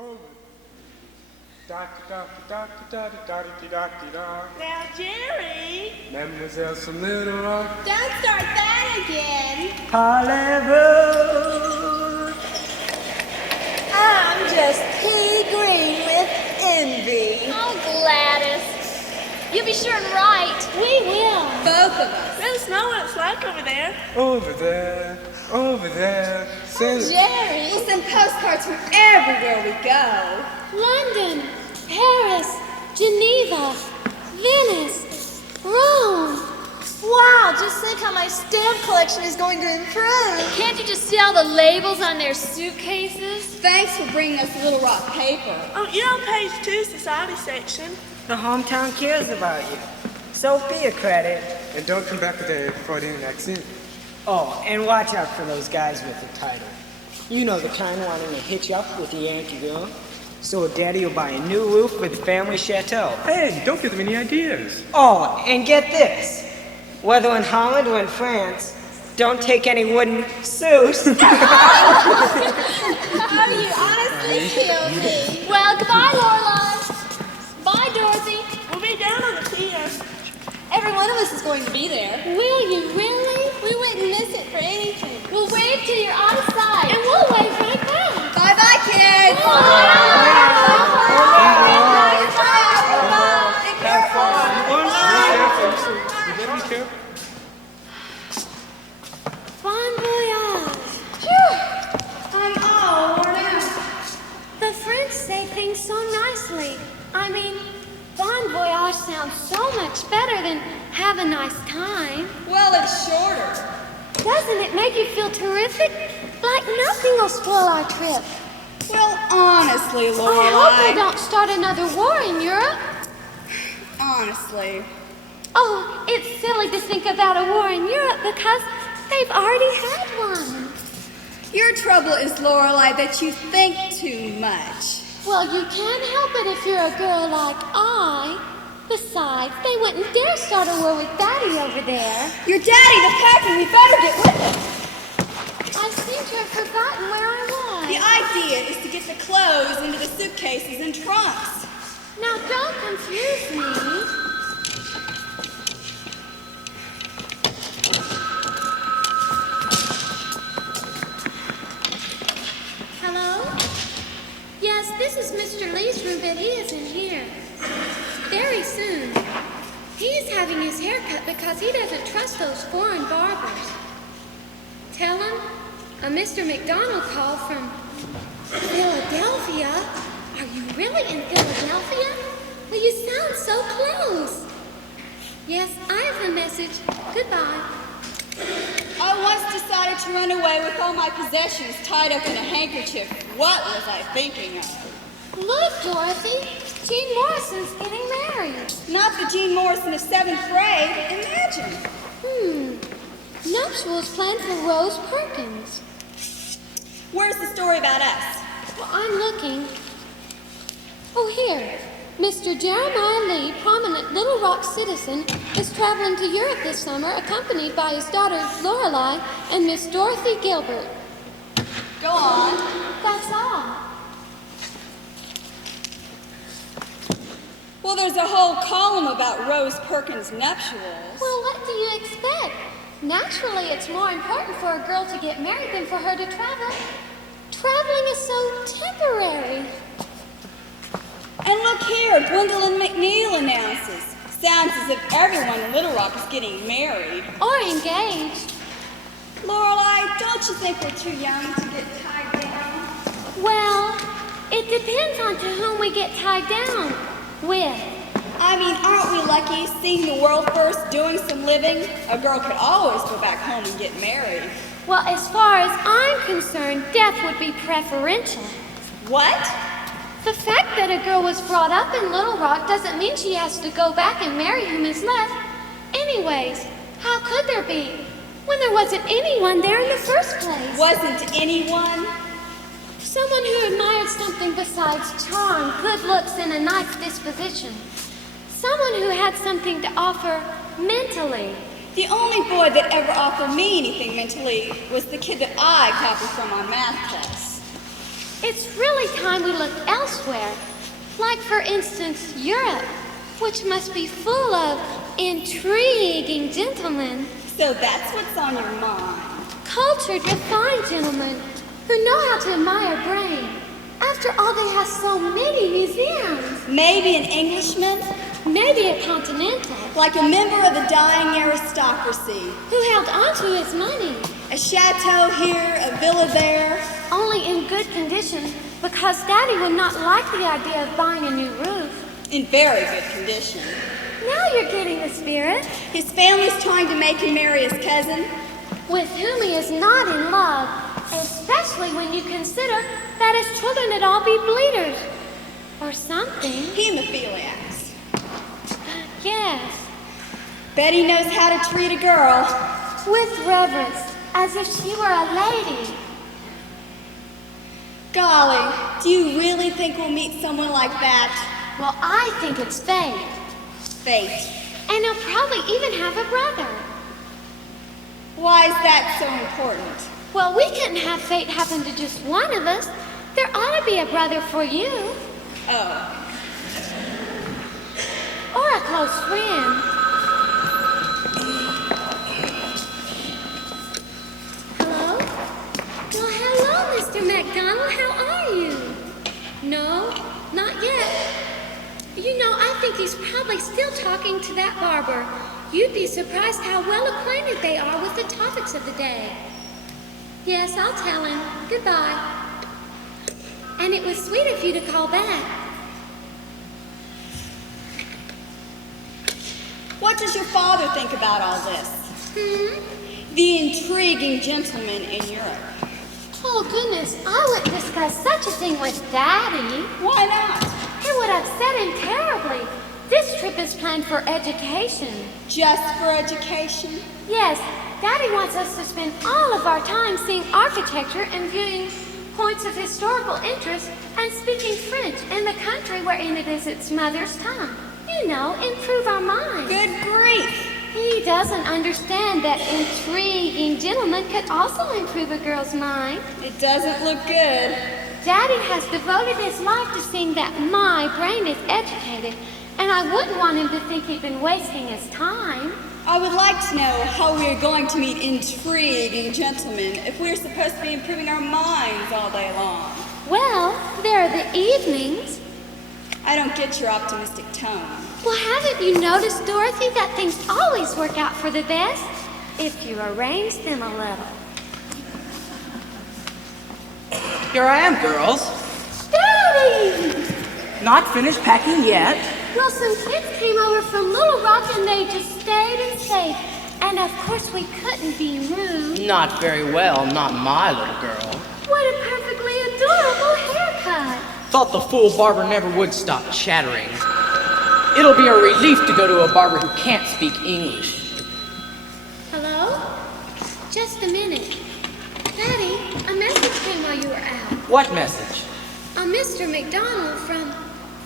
Now, Jerry. Mademoiselle from Little Rock. Don't start that again. Hollywood. I'm just pea green with envy. Oh, Gladys. You'll be sure and write. We will. Both of us. Let us know what it's like over there. Over there, over there. Jerry. We'll send postcards from everywhere we go. London, Paris, Geneva, Venice, Rome. Wow, just think how my stamp collection is going to improve. Can't you just see all the labels on their suitcases? Thanks for bringing us Little Rock paper. Oh, you're on page 2, society section. The hometown cares about you. So be a credit. And don't come back today for the accent. Oh, and watch out for those guys with the title. You know the kind wanting to hitch up with the Yankee girl. So Daddy will buy a new roof with the family chateau. Hey, don't give them any ideas. Oh, and get this. Whether in Holland or in France, don't take any wooden sous. Oh, you honestly killed me. Well, goodbye, Lorelai. Bye, Dorothy. We'll be down on the pier. Every one of us is going to be there. Will you really? We wouldn't miss it for anything. We'll wave till you're out of sight. And we'll wave right back. Bye-bye, kids. Bon voyage. I'm all worn out. The French say things so nicely. I mean, bon voyage sounds so much better than have a nice time. Well, it's shorter. Doesn't it make you feel terrific? Like nothing will spoil our trip. Well, honestly, I hope they Lorelai. don't start another war in Europe. Honestly. Oh, it's silly to think about a war in Europe because they've already had one. Your trouble is, Lorelai, that you think too much. Well, you can't help it if you're a girl like I. Besides, they wouldn't dare start a war with Daddy over there. Your daddy, the packing, we better get with it. I seem to have forgotten where I was. The idea is to get the clothes into the suitcases and trunks. Now, don't confuse me. Hello? Yes, this is Mr. Lee's room, but he isn't here. Very soon. He's having his hair cut because he doesn't trust those foreign barbers. Tell him a Mr. McDonald called from Philadelphia. Are you really in Philadelphia? Well, you sound so close. Yes, I have the message. Goodbye. I once decided to run away with all my possessions tied up in a handkerchief. What was I thinking of? Look, Dorothy. Jean Morrison's getting married. Not the Jean Morrison of 7th grade. Imagine. Nuptials planned for Rose Perkins. Where's the story about us? Well, I'm looking. Oh, here. Mr. Jeremiah Lee, prominent Little Rock citizen, is traveling to Europe this summer, accompanied by his daughter Lorelai and Miss Dorothy Gilbert. Go on. That's all. Well, there's a whole column about Rose Perkins' nuptials. Well, what do you expect? Naturally, it's more important for a girl to get married than for her to travel. Traveling is so temporary. And look here, Gwendolyn McNeil announces. Sounds as if everyone in Little Rock is getting married. Or engaged. Lorelai, don't you think we're too young to get tied down? Well, it depends on to whom we get tied down with. I mean, aren't we lucky seeing the world first, doing some living? A girl could always go back home and get married. Well, as far as I'm concerned, death would be preferential. What? The fact that a girl was brought up in Little Rock doesn't mean she has to go back and marry whom is left. Anyways, how could there be when there wasn't anyone there in the first place? Wasn't anyone? Someone who admired something besides charm, good looks, and a nice disposition. Someone who had something to offer mentally. The only boy that ever offered me anything mentally was the kid that I copied from on math tests. it's really time we looked elsewhere. Like, for instance, Europe, which must be full of intriguing gentlemen. So that's what's on your mind. Cultured, refined gentlemen who know how to admire brain. After all, they have so many museums. Maybe an Englishman, Maybe a continental like a member of the dying aristocracy. who held on to his money, A chateau here, a villa there. only in good condition because Daddy would not like the idea of buying a new roof. In very good condition. Now you're getting the spirit, His family's trying to make him marry his cousin. with whom he is not in love, especially when you consider that his children would all be bleeders. Or something. Hemophiliacs. Yes. Betty knows how to treat a girl. With reverence, as if she were a lady. Golly, do you really think we'll meet someone like that? Well, I think it's fate. Fate. And he'll probably even have a brother. Why is that so important? Well, we couldn't have fate happen to just one of us. There ought to be a brother for you. Oh, Or a close friend. Hello? Well, hello, Mr. McDonald. How are you? No, not yet. You know, I think he's probably still talking to that barber. You'd be surprised how well acquainted they are with the topics of the day. Yes, I'll tell him. Goodbye. And it was sweet of you to call back. what does your father think about all this? The intriguing gentleman in Europe. Oh, goodness, I wouldn't discuss such a thing with Daddy. Why not? It would upset him terribly. This trip is planned for education. Just for education? Yes, Daddy wants us to spend all of our time seeing architecture and viewing points of historical interest and speaking French in the country wherein it is its mother's tongue. You know, improve our minds. Good grief! He doesn't understand that intriguing gentleman could also improve a girl's mind. It doesn't look good. Daddy has devoted his life to seeing that my brain is educated, and I wouldn't want him to think he'd been wasting his time. I would like to know how we are going to meet intriguing gentlemen if we are supposed to be improving our minds all day long. Well, there are the evenings. I don't get your optimistic tone. Well, haven't you noticed, Dorothy, that things always work out for the best if you arrange them a little? Here I am, girls. Daddy! Not finished packing yet. Well, some kids came over from Little Rock and they just stayed and stayed. And of course we couldn't be rude. Not very well, not my little girl. What a perfectly adorable haircut. Thought the fool barber never would stop chattering. It'll be a relief to go to a barber who can't speak English. Hello? Just a minute. Daddy, a message came while you were out. What message? A Mr. McDonald from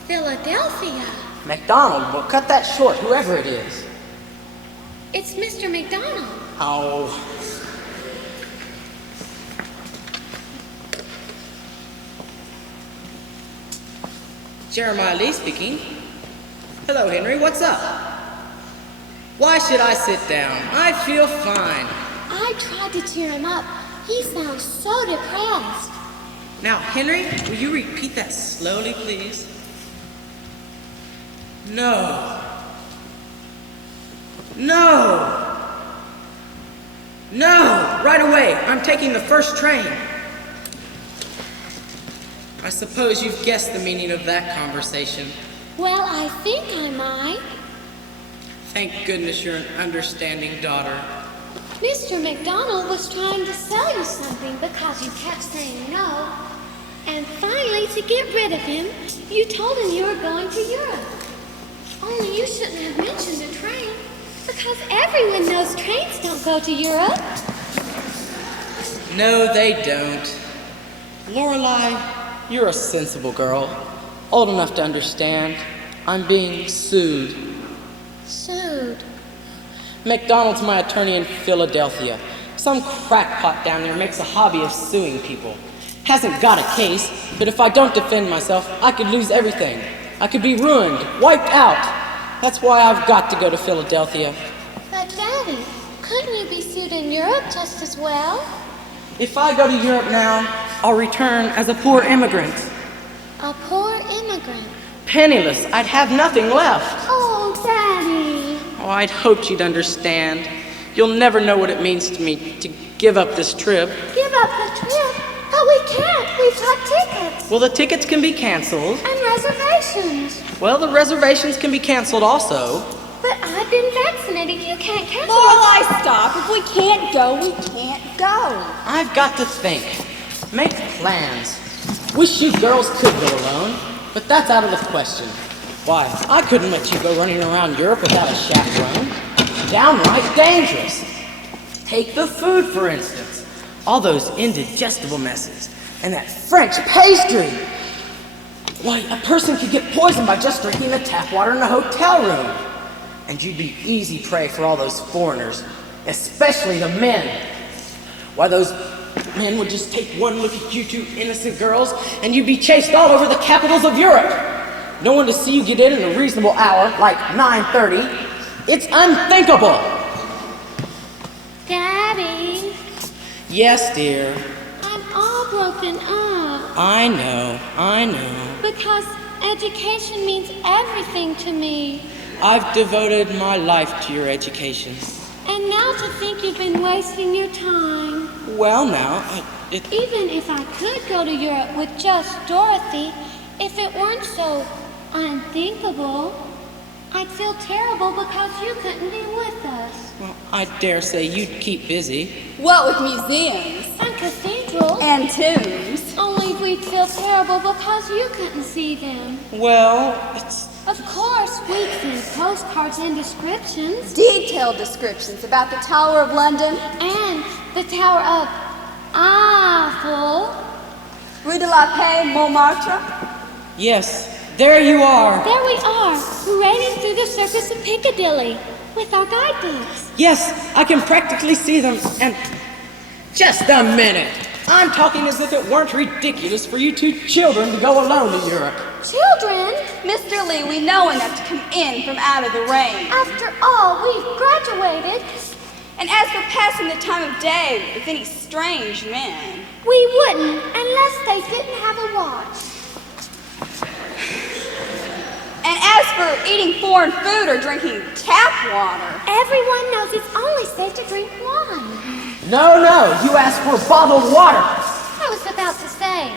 Philadelphia. McDonald, well, cut that short, whoever it is. It's Mr. McDonald. Oh. Jeremiah Lee speaking. Hello, Henry, what's up? Why should I sit down? I feel fine. I tried to cheer him up. He sounds so depressed. Now, Henry, will you repeat that slowly, please? No. No! No! Right away! I'm taking the first train! I suppose you've guessed the meaning of that conversation. Well, I think I might. Thank goodness you're an understanding daughter. Mr. McDonald was trying to sell you something because you kept saying no. And finally, to get rid of him, you told him you were going to Europe. Only you shouldn't have mentioned a train, because everyone knows trains don't go to Europe. No, they don't. Lorelei, you're a sensible girl, old enough to understand. I'm being sued. Sued. McDonald's my attorney in Philadelphia. Some crackpot down there makes a hobby of suing people. Hasn't got a case, but if I don't defend myself, I could lose everything. I could be ruined, wiped out. That's why I've got to go to Philadelphia. But Daddy, couldn't you be sued in Europe just as well? If I go to Europe now, I'll return as a poor immigrant. A poor immigrant. Penniless, I'd have nothing left. Oh, Daddy. Oh, I'd hoped you'd understand. You'll never know what it means to me to give up this trip. Give up the trip? But we can't. We've got tickets. Well, the tickets can be canceled. And reservations. Well, the reservations can be canceled also. But I've been vaccinated. You can't cancel. Lorelai, stop. If we can't go, we can't go. I've got to think. Make plans. Wish you girls could go alone, but that's out of the question. Why, I couldn't let you go running around Europe without a chaperone. Downright dangerous. Take the food, for instance. All those indigestible messes. And that French pastry. Why, a person could get poisoned by just drinking the tap water in a hotel room. And you'd be easy prey for all those foreigners, especially the men. Why, those men would just take one look at you two innocent girls, and you'd be chased all over the capitals of Europe. No one to see you get in a reasonable hour, like 9:30. It's unthinkable. Daddy, Yes, dear. I'm all broken up. I know. Because education means everything to me. I've devoted my life to your education. And now to think you've been wasting your time. Well, now, Even if I could go to Europe with just Dorothy, if it weren't so unthinkable, I'd feel terrible because you couldn't be with us. well, I dare say you'd keep busy. What with museums And cathedrals. and tombs? Only we'd feel terrible because you couldn't see them. Well, it's... Of course, we'd send postcards and descriptions. Detailed descriptions about the Tower of London, And the Tower of Eiffel. Rue de la Paix, Montmartre. Yes, there you are. There we are, parading through the circus of Piccadilly with our guidebooks. Yes, I can practically see them, and... Just a minute! I'm talking as if it weren't ridiculous for you two children to go alone to Europe. Children, Mr. Lee, we know enough to come in from out of the rain. after all, we've graduated. And as for passing the time of day with any strange men, We wouldn't unless they didn't have a watch. and as for eating foreign food or drinking tap water, Everyone knows it's only safe to drink wine. No, you asked for bottled water. I was about to say,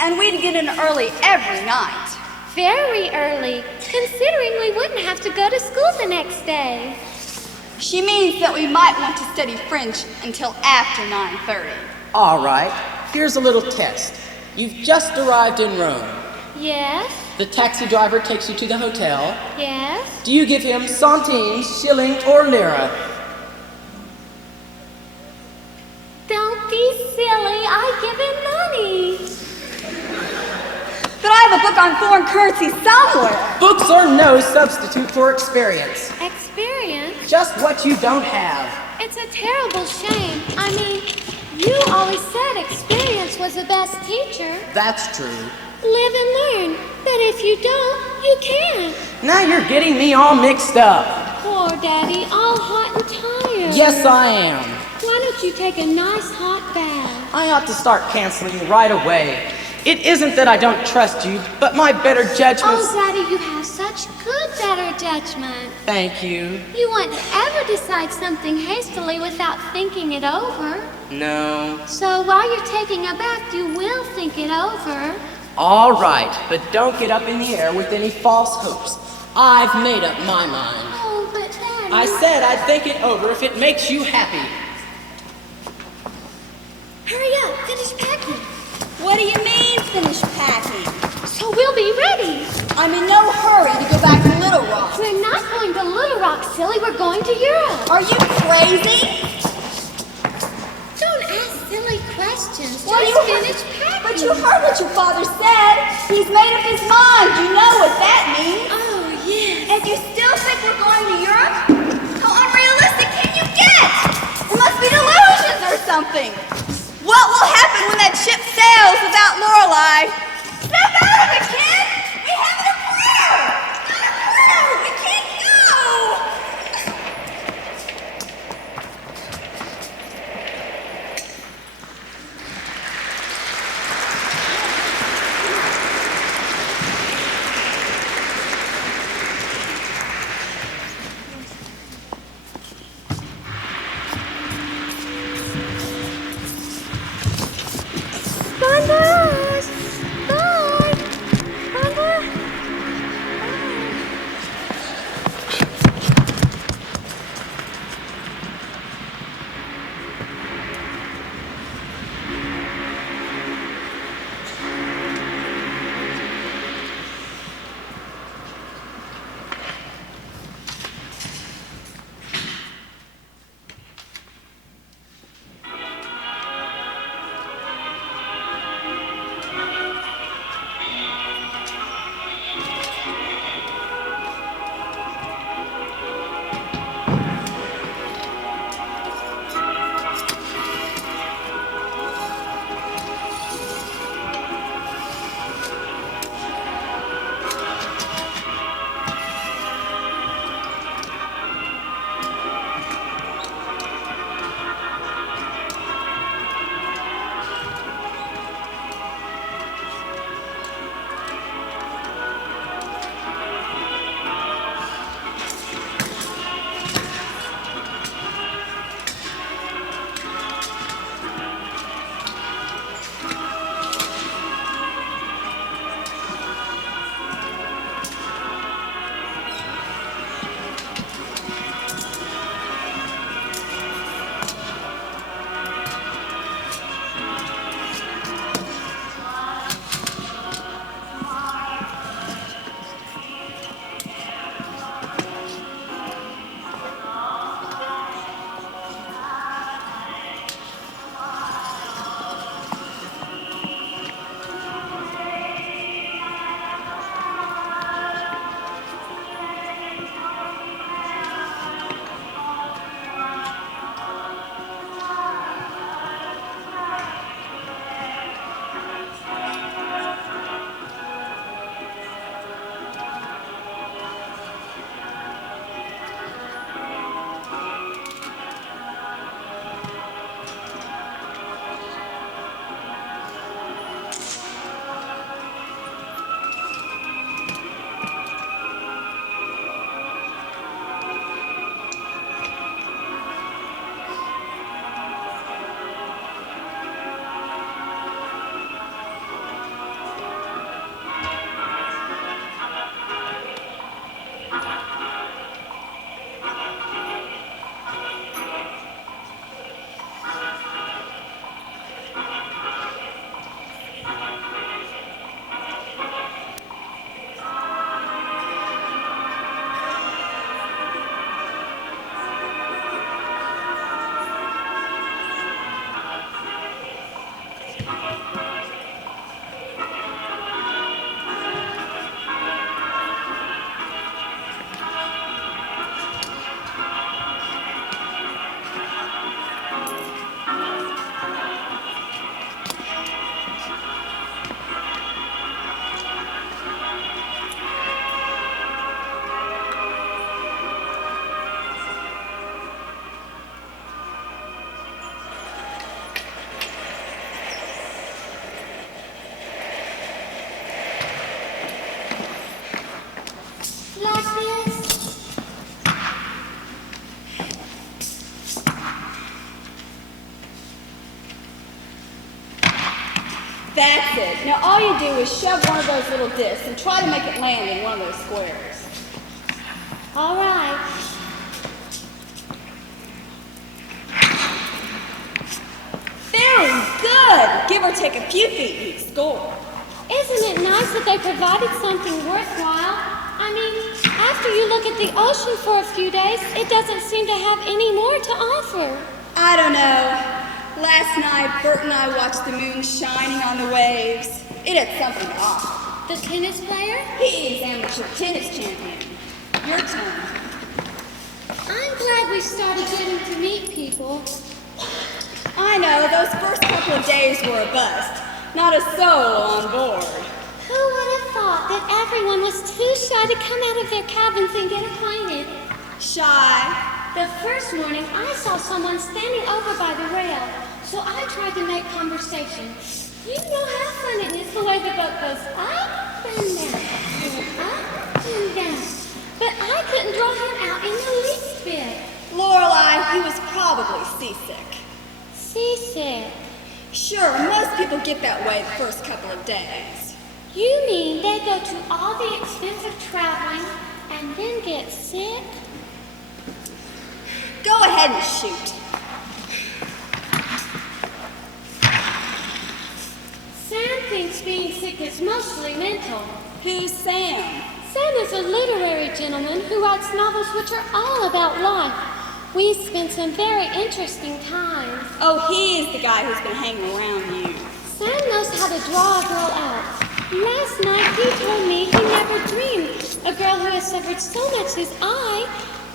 and we'd get in early every night. very early, considering we wouldn't have to go to school the next day. She means that we might want to study French until after 9:30. All right, here's a little test. You've just arrived in Rome. Yes, The taxi driver takes you to the hotel. yes. Do you give him centimes, shilling, or lira? Don't be silly, I give him money. But I have a book on foreign currency somewhere. Books are no substitute for experience. Experience? Just what you don't have. It's a terrible shame. I mean, you always said experience was the best teacher. That's true. Live and learn. But if you don't, you can't. Now you're getting me all mixed up. Poor Daddy, all hot and tired. Yes, I am. Why don't you take a nice hot bath? I ought to start canceling right away. It isn't that I don't trust you, but my better judgments... Oh, Daddy, you have such good better judgment. Thank you. You wouldn't ever decide something hastily without thinking it over. No. So while you're taking a bath, you will think it over. All right, but don't get up in the air with any false hopes. I've made up my mind. Oh, but Daddy... I said I'd think it over if it makes you happy. Hurry up, finish packing. What do you mean, finish packing? So we'll be ready. I'm in no hurry to go back to Little Rock. We're not going to Little Rock, silly. We're going to Europe. Are you crazy? Don't ask silly questions. Well, Just you- finish packing. But you heard what your father said. He's made up his mind. You know what that means. Oh, yes. And you still think we're going to Europe? How unrealistic can you get? There must be delusions or something. What will happen when that ship sails Lorelei. Snap out of it, kid! We have an affair! We can't go! Bye. Bye. Bye. That's it. Now all you do is shove one of those little discs and try to make it land in one of those squares. All right. Very good. Give or take a few feet, you score. Isn't it nice that they provided something worthwhile? I mean, after you look at the ocean for a few days, it doesn't seem to have any more to offer. I don't know. Last night, Bert and I watched the moon shining on the waves. It had something to offer. The tennis player? He is amateur tennis champion. Your turn. I'm glad we started getting to meet people. I know, those first couple of days were a bust. Not a soul on board. Who would have thought that everyone was too shy to come out of their cabins and get acquainted? Shy. The first morning, I saw someone standing over by the rail, so I tried to make conversation. You know how fun it is the way the boat goes up and down, and up and down. But I couldn't draw him out in the least bit. Lorelei, he was probably seasick. Seasick. Sure, most people get that way the first couple of days. You mean they go to all the expense of traveling and then get sick? Go ahead and shoot. Sam thinks being sick is mostly mental. Who's Sam? Sam is a literary gentleman who writes novels which are all about life. We spent some very interesting times. Oh, he's the guy who's been hanging around you. Sam knows how to draw a girl out. Last night he told me he never dreamed a girl who has suffered so much as I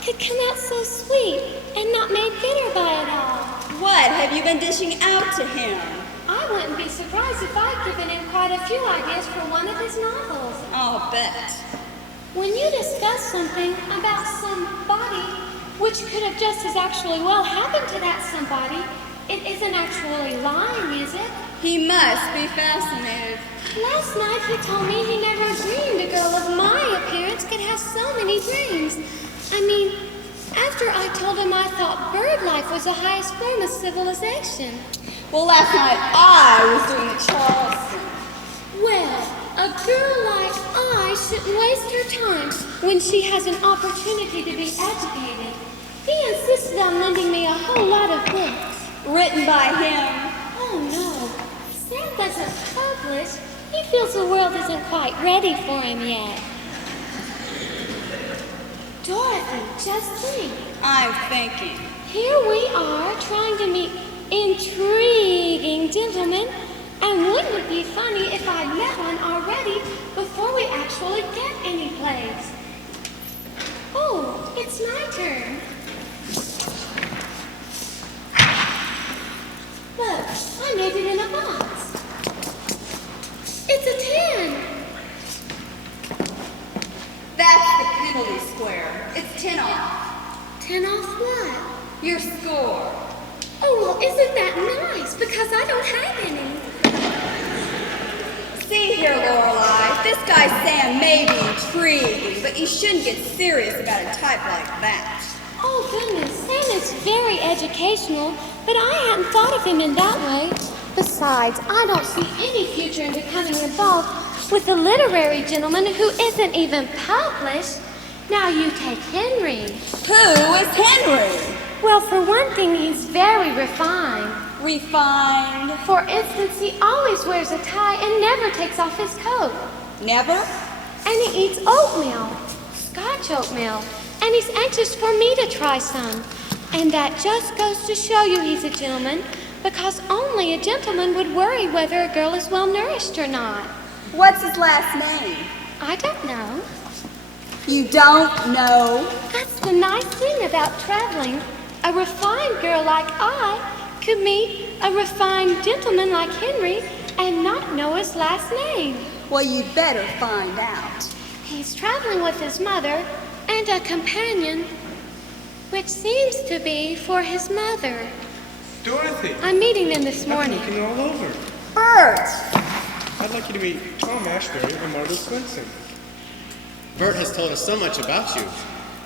could come out so sweet and not made bitter by it all. What have you been dishing out to him? I wouldn't be surprised if I'd given him quite a few ideas for one of his novels. I'll bet. When you discuss something about somebody, which could have just as actually well happened to that somebody, it isn't actually lying, is it? He must be fascinated. Last night he told me he never dreamed a girl of my appearance could have so many brains. I mean, after I told him I thought bird life was the highest form of civilization. Well, last night I was doing the Charleston. Well, a girl like I shouldn't waste her time when she has an opportunity to be educated. He insisted on lending me a whole lot of books. Written by him. Oh no, Sam doesn't publish. He feels the world isn't quite ready for him yet. Dorothy, just think. I'm thinking. Here we are trying to meet intriguing gentlemen, and wouldn't it be funny if I'd met one already before we actually get any place? Oh, it's my turn. Look, I made it in a box. It's a 10. That's the penalty square. It's 10 off. 10 off what? Your score. Oh, well, isn't that nice? Because I don't have any. See here, Lorelei. This guy Sam may be intriguing, but you shouldn't get serious about a type like that. Oh, goodness, Sam is very educational, but I hadn't thought of him in that way. Besides, I don't see any future in becoming involved with a literary gentleman who isn't even published. Now you take Henry. Who is Henry? Well, for one thing, he's very refined. Refined. For instance, he always wears a tie and never takes off his coat. Never? And he eats oatmeal, Scotch oatmeal, and he's anxious for me to try some. And that just goes to show you he's a gentleman, because only a gentleman would worry whether a girl is well nourished or not. What's his last name? I don't know. You don't know? That's the nice thing about traveling. A refined girl like I could meet a refined gentleman like Henry and not know his last name. Well, you'd better find out. He's traveling with his mother and a companion, which seems to be for his mother. Dorothy, I'm meeting them this I've been morning. looking all over. Bert! I'd like you to meet Tom Ashbury and Margot Swenson. Bert has told us so much about you.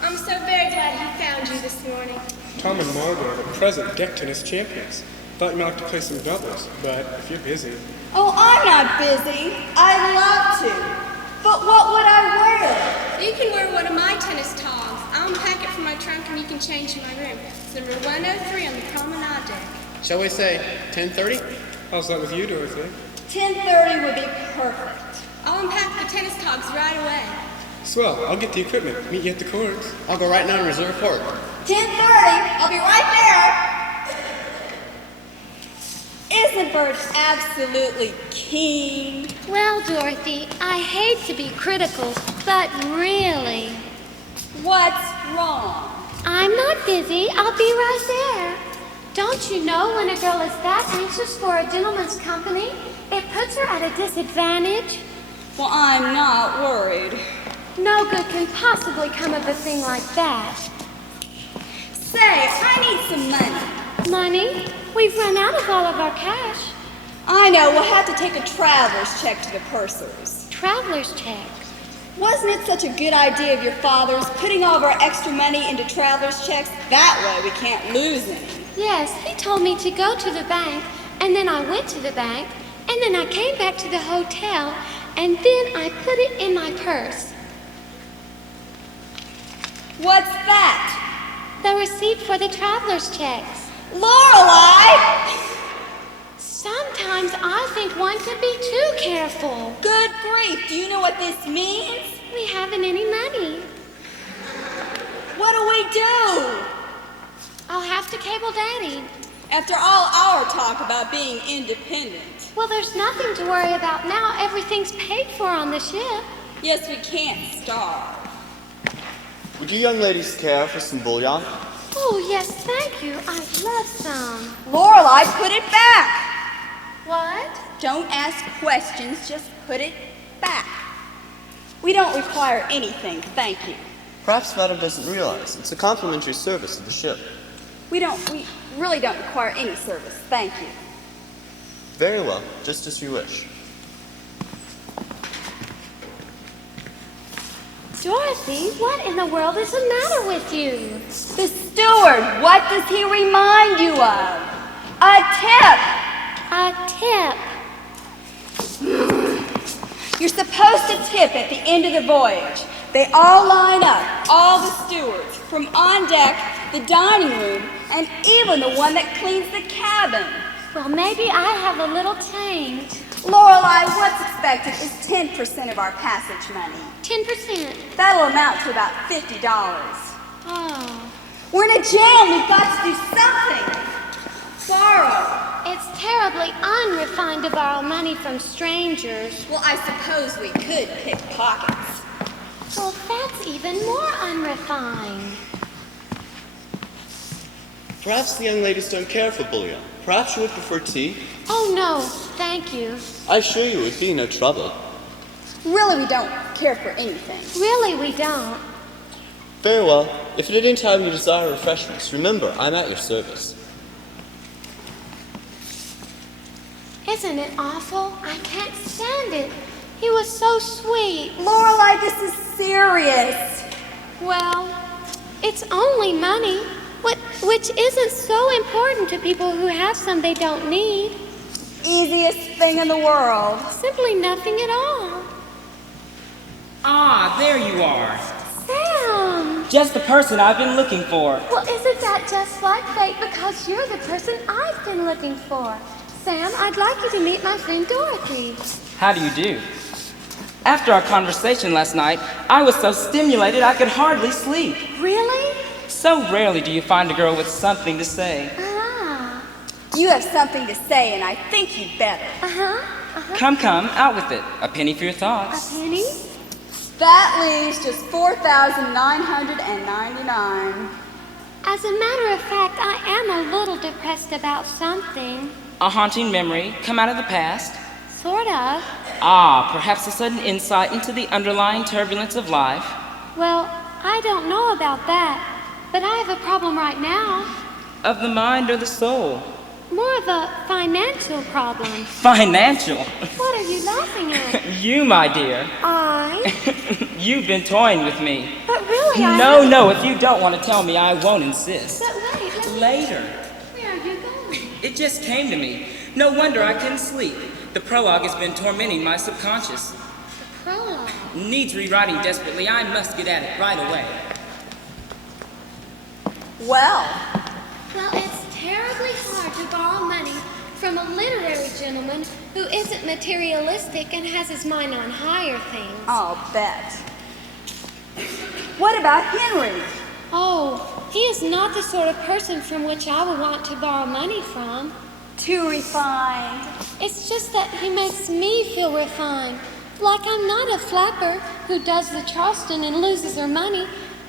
I'm so very glad he found you this morning. Tom and Margot are the present deck tennis champions. Thought you might like to play some doubles, but if you're busy. Oh, I'm not busy. I'd love to. But what would I wear? You can wear one of my tennis togs. I'll unpack it from my trunk and you can change in my room. It's number 103 on the promenade deck. Shall we say 10:30? How's that with you, Dorothy? 10:30 would be perfect. I'll unpack the tennis togs right away. Swell, I'll get the equipment. Meet you at the courts. I'll go right now and reserve court. 10:30. I'll be right there. Isn't Bert absolutely keen? Well, Dorothy, I hate to be critical, but really, What's wrong? I'm not busy. I'll be right there. Don't you know when a girl is that anxious for a gentleman's company, It puts her at a disadvantage. Well, I'm not worried. No good can possibly come of a thing like that. Say, I need some money. Money? We've run out of all of our cash. I know, we'll have to take a traveler's check to the pursers. Traveler's check. Wasn't it such a good idea of your father's, putting all of our extra money into traveler's checks? That way we can't lose any. Yes, he told me to go to the bank, and then I went to the bank, and then I came back to the hotel, and then I put it in my purse. What's that? The receipt for the traveler's checks. Lorelei! Sometimes I think one could be too careful. Good grief, do you know what this means? We haven't any money. What do we do? I'll have to cable Daddy. After all our talk about being independent. Well, there's nothing to worry about now. Everything's paid for on the ship. Yes, we can't starve. Would you young ladies care for some bouillon? Oh, yes, thank you. I'd love some. Lorelei, put it back! What? Don't ask questions, just put it back. We don't require anything, thank you. Perhaps Madame doesn't realize it's a complimentary service of the ship. We really don't require any service, thank you. Very well, just as you wish. Dorothy, what in the world is the matter with you? The steward, what does he remind you of? A tip! A tip. You're supposed to tip at the end of the voyage. They all line up, all the stewards, from on deck, the dining room, and even the one that cleans the cabin. Well, maybe I have a little change. Lorelei, what's expected is 10% of our passage money. 10%. That'll amount to about $50. Oh. We're in a jam. We've got to do something. Borrow. It's terribly unrefined to borrow money from strangers. Well, I suppose we could pick pockets. Well, that's even more unrefined. Perhaps the young ladies don't care for bouillon. Perhaps you would prefer tea? Oh, no, thank you. I assure you it would be no trouble. Really, we don't care for anything. Really, we don't. Very well. If at any time you desire refreshments, remember, I'm at your service. Isn't it awful? I can't stand it. He was so sweet. Lorelei, this is serious. Well, it's only money, which isn't so important to people who have some they don't need. Easiest thing in the world. Simply nothing at all. Ah, there you are. Sam! Just the person I've been looking for. Well, isn't that just like fate? Because you're the person I've been looking for. Sam, I'd like you to meet my friend Dorothy. How do you do? After our conversation last night, I was so stimulated I could hardly sleep. Really? So rarely do you find a girl with something to say. Ah. You have something to say, and I think you'd better. Come, out with it. A penny for your A thoughts. penny? That leaves just $4,999. As a matter of fact, I am a little depressed about something. A haunting memory come out of the past. Sort of. Ah, perhaps a sudden insight into the underlying turbulence of life. Well, I don't know about that, but I have a problem right now. Of the mind or the soul? More of a financial problem. Financial? What are you laughing at? You, my dear. I? You've been toying with me. But really, I... No, if you don't want to tell me, I won't insist. But wait, Later. Where are you going? It just came to me. No wonder I couldn't sleep. The prologue has been tormenting my subconscious. The prologue. Needs rewriting desperately. I must get at it right away. Well, It's terribly hard to borrow money from a literary gentleman who isn't materialistic and has his mind on higher things. I'll bet. What about Henry? Oh, he is not the sort of person from which I would want to borrow money from. Too refined. It's just that he makes me feel refined. Like I'm not a flapper who does the Charleston and loses her money,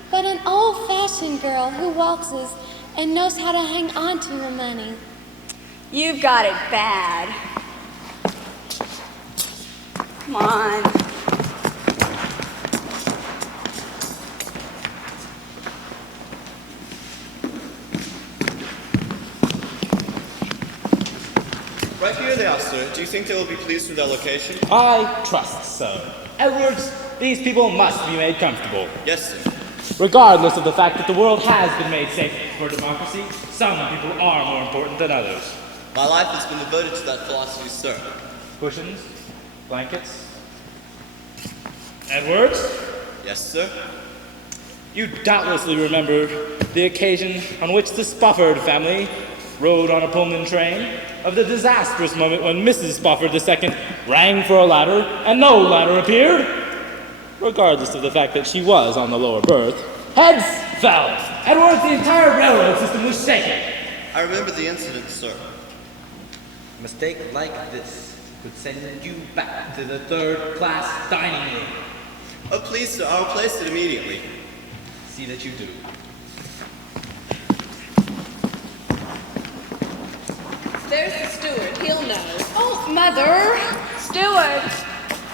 but an old-fashioned girl who waltzes and knows how to hang on to her money. You've got it bad. Come on. Right here they are, sir. Do you think they will be pleased with their location? I trust so. Edwards, these people must be made comfortable. Yes, sir. Regardless of the fact that the world has been made safe for democracy, some people are more important than others. My life has been devoted to that philosophy, sir. Cushions? Blankets? Edwards? Yes, sir. You doubtlessly remember the occasion on which the Spofford family rode on a Pullman train, of the disastrous moment when Mrs. Spofford II rang for a ladder and no ladder appeared. Regardless of the fact that she was on the lower berth, heads fell. Edwards, the entire railroad system was shaken. I remember the incident, sir. A mistake like this could send you back to the third-class dining room. Oh, please, sir. I'll replace it immediately. See that you do. There's the steward. He'll know. Oh, Mother! Steward!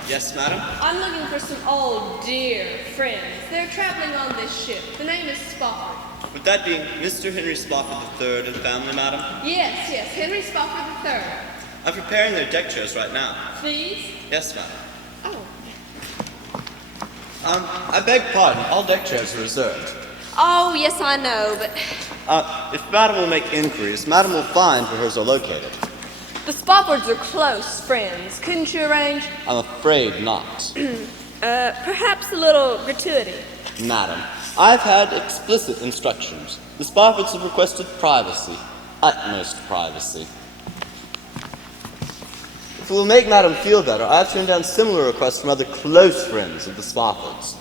Yes, madam? I'm looking for some old dear friends. They're traveling on this ship. The name is Spofford. Would that be Mr. Henry Spofford III and family, madam? Yes, Henry Spofford III. I'm preparing their deck chairs right now. These? Yes, madam. Oh. I beg pardon. All deck chairs are reserved. Oh, yes, I know, but If madam will make inquiries, madam will find where hers are located. the Spoffords are close friends. Couldn't you arrange? I'm afraid not. Perhaps a little gratuity. Madam, I've had explicit instructions. The Spoffords have requested privacy. Utmost privacy. If it will make madam feel better, I have turned down similar requests from other close friends of the Spoffords.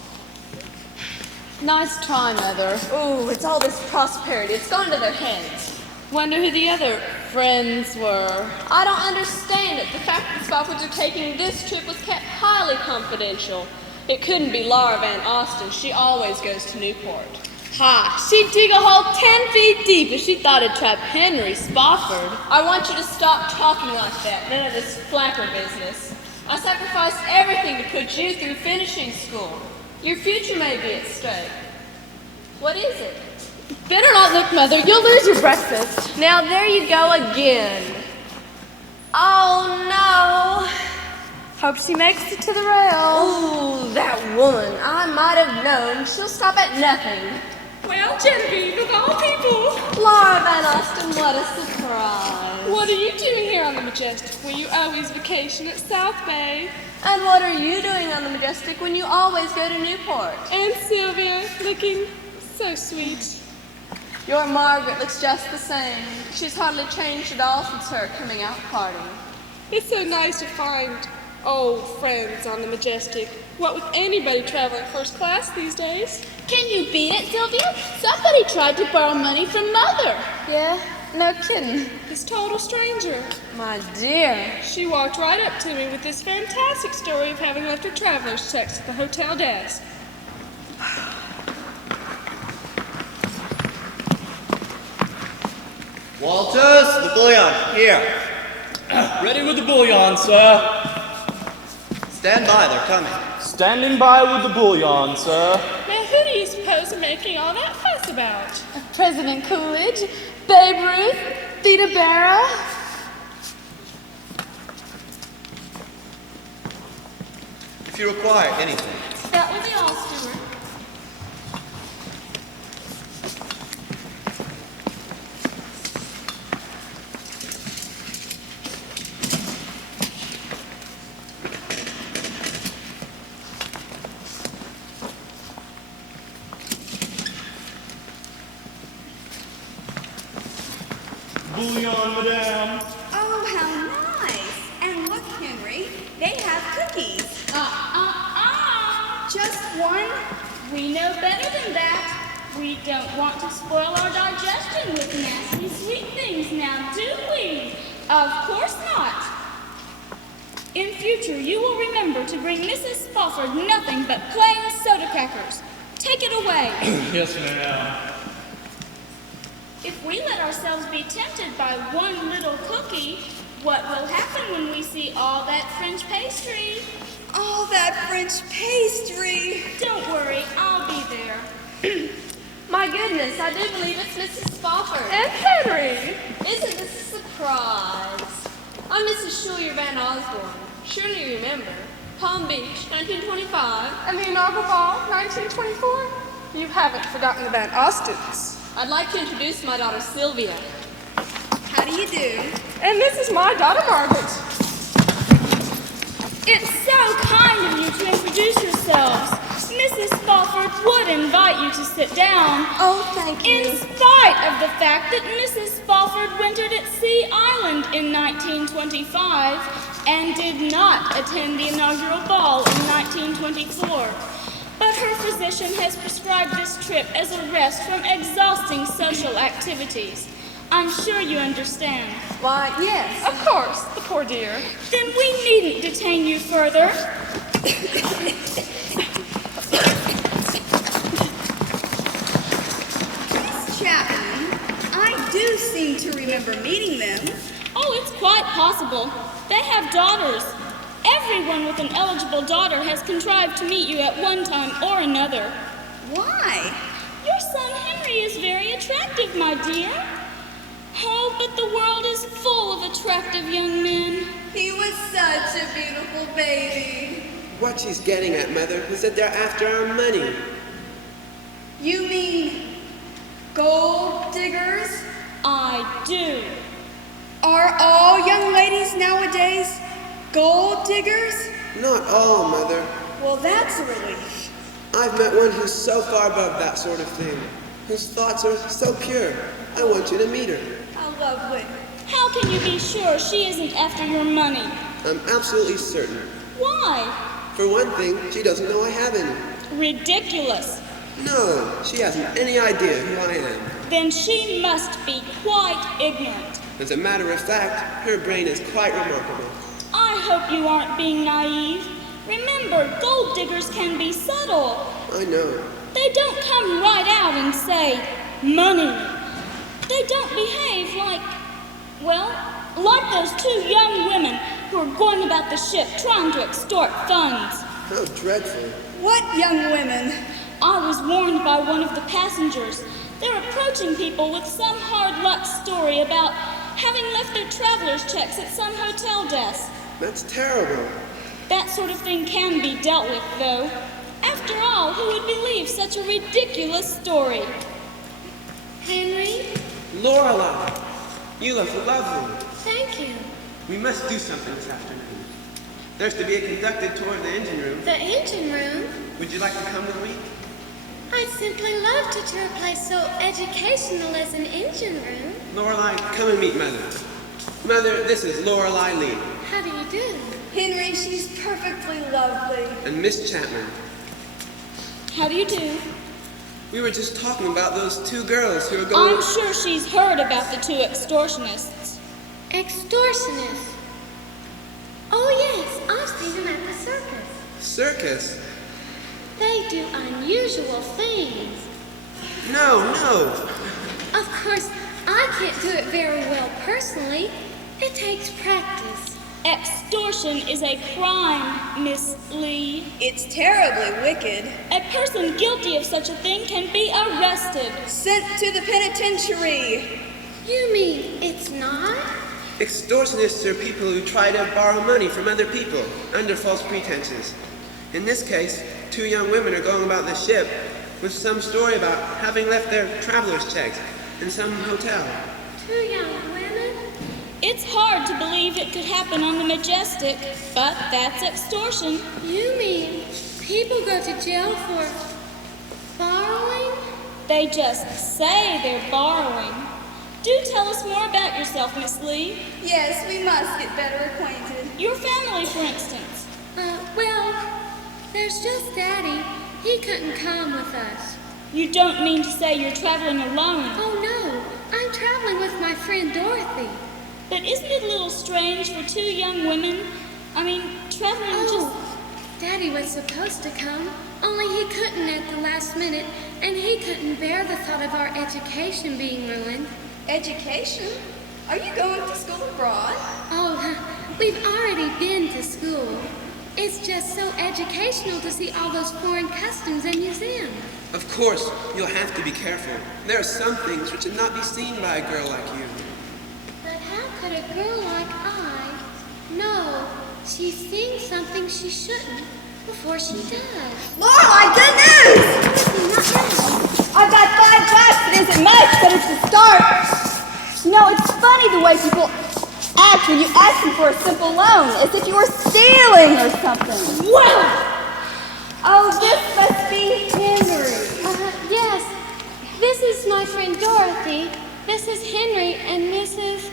Nice try, Mother. Ooh, it's all this prosperity. It's gone to their heads. Wonder who the other friends were. I don't understand it. The fact that the Spoffords are taking this trip was kept highly confidential. It couldn't be Laura Van Austin. She always goes to Newport. Ha! She'd dig a hole 10 feet deep if she thought it'd trap Henry Spofford. I want you to stop talking like that. None of this flacker business. I sacrificed everything to put you through finishing school. Your future may be at stake. What is it? Better not look, Mother. You'll lose your breakfast. Now there you go again. Oh, no. Hope she makes it to the rail. Ooh, that woman. I might have known. She'll stop at nothing. Well, Genevieve, of all people. Laura Van Austin, what a surprise. What are you doing here on the Majestic when you always vacation at South Bay? And what are you doing on the Majestic when you always go to Newport? And Sylvia, looking so sweet. Your Margaret looks just the same. She's hardly changed at all since her coming out party. It's so nice to find old friends on the Majestic. What with anybody traveling first class these days? Can you beat it, Sylvia? Somebody tried to borrow money from Mother. Yeah? No kidding. This total stranger. My dear. She walked right up to me with this fantastic story of having left her traveler's checks at the hotel desk. Walters, the bullion, here. Ready with the bullion, sir. Stand by, they're coming. Standing by with the bullion, sir. Now, who do you suppose are making all that fuss about? President Coolidge, Babe Ruth, Theda Bara. If you require anything. That will be all, Stewart. Bullion, madame. Oh, how nice. And look, Henry, they have cookies. Just one? We know better than that. We don't want to spoil our digestion with nasty sweet things now, do we? Of course not. In future, you will remember to bring Mrs. Spofford nothing but plain soda crackers. Take it away. Yes, ma'am. If we let ourselves be tempted by one little cookie, what will happen when we see all that French pastry? all that French pastry. Don't worry, I'll be there. My goodness, I do believe it's Mrs. Spofford. And Henry. Isn't this a surprise? I'm Mrs. Schuyler Van Osborne. Surely you remember. Palm Beach, 1925. And the inaugural ball, 1924? You haven't forgotten the Van Austens. I'd like to introduce my daughter Sylvia. How do you do? And this is my daughter Margaret. It's so kind of you to introduce yourselves. Mrs. Spofford would invite you to sit down. Oh, thank you. In spite of the fact that Mrs. Spofford wintered at Sea Island in 1925 and did not attend the inaugural ball in 1924. But her physician has prescribed this trip as a rest from exhausting social activities. I'm sure you understand. Why, yes. Of course, the poor dear. Then we needn't detain you further. Miss Chapman, I do seem to remember meeting them. Oh, it's quite possible. They have daughters. Everyone with an eligible daughter has contrived to meet you at one time or another. Why? Your son Henry is very attractive, my dear. Oh, but the world is full of attractive young men. He was such a beautiful baby. What she's getting at, Mother, is that they're after our money. You mean gold diggers? I do. Are all young ladies nowadays gold diggers? Not all, Mother. Well, that's a relief. I've met one who's so far above that sort of thing, whose thoughts are so pure. I want you to meet her. How lovely. How can you be sure she isn't after your money? I'm absolutely certain. Why? For one thing, she doesn't know I have any. Ridiculous. No, she hasn't any idea who I am. Then she must be quite ignorant. As a matter of fact, her brain is quite remarkable. I hope you aren't being naive. Remember, gold diggers can be subtle. I know. They don't come right out and say, money. They don't behave like those two young women who are going about the ship trying to extort funds. How dreadful. What young women? I was warned by one of the passengers. They're approaching people with some hard luck story about having left their traveler's checks at some hotel desk. That's terrible. That sort of thing can be dealt with, though. After all, who would believe such a ridiculous story? Henry? Lorelei, you look lovely. Thank you. We must do something this afternoon. There's to be a conducted tour of the engine room. The engine room? Would you like to come with me? I'd simply love to tour a place so educational as an engine room. Lorelei, come and meet Mother. Mother, this is Lorelei Lee. How do you do? Henry, she's perfectly lovely. And Miss Chapman. How do you do? We were just talking about those two girls who are going... I'm sure she's heard about the two extortionists. Extortionists? Oh yes, I've seen them at the circus. Circus? They do unusual things. No. Of course, I can't do it very well personally. It takes practice. Extortion is a crime, Miss Lee. It's terribly wicked. A person guilty of such a thing can be arrested. Sent to the penitentiary. You mean it's not? Extortionists are people who try to borrow money from other people under false pretenses. In this case, two young women are going about the ship with some story about having left their traveler's checks in some hotel. Two young women? It's hard to believe it could happen on the Majestic, but that's extortion. You mean people go to jail for borrowing? They just say they're borrowing. Do tell us more about yourself, Miss Lee. Yes, we must get better acquainted. Your family, for instance. Well, there's just Daddy. He couldn't come with us. You don't mean to say you're traveling alone? Oh, no. I'm traveling with my friend Dorothy. But isn't it a little strange for two young women? Traveling Daddy was supposed to come, only he couldn't at the last minute, and he couldn't bear the thought of our education being ruined. Education? Are you going to school abroad? Oh, we've already been to school. It's just so educational to see all those foreign customs and museums. Of course, you'll have to be careful. There are some things which should not be seen by a girl like you. But how could a girl like I know she's seeing something she shouldn't before she does? Lorelai, good news! I've got $5. It isn't much, but it's a start. You know, it's funny the way people act when you ask them for a simple loan, as if you were stealing or something. Well! Oh, this must be Henry. Yes. This is my friend Dorothy. This is Henry and Mrs.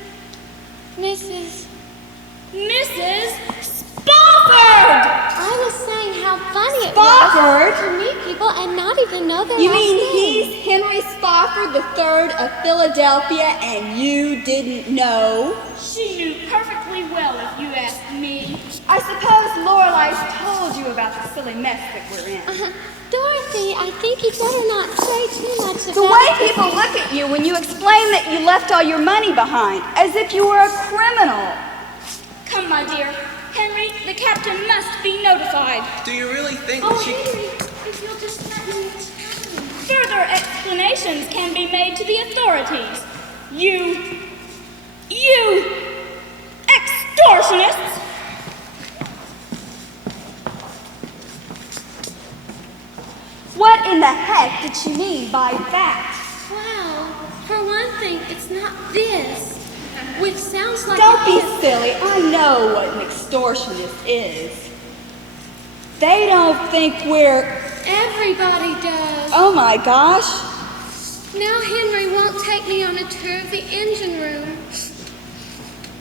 Spofford! I was saying how funny it Spofford? was to meet people and not even know their You last mean name. he's Henry Spofford III of Philadelphia and you didn't know? She knew perfectly well if you asked me. I suppose Lorelai's told you about the silly mess that we're in. Dorothy, I think you better not say too much about The way people look at you when you explain that you left all your money behind, as if you were a criminal. Come, my dear. Henry, the captain must be notified. Do you really think Oh, she... Henry, if you'll just let me explain. Further explanations can be made to the authorities. You extortionists! What in the heck did she mean by that? Well, for one thing, it's not this, which sounds like Don't it be is. silly. I know what an extortionist is. They don't think we're... Everybody does. Oh my gosh. Now Henry won't take me on a tour of the engine room.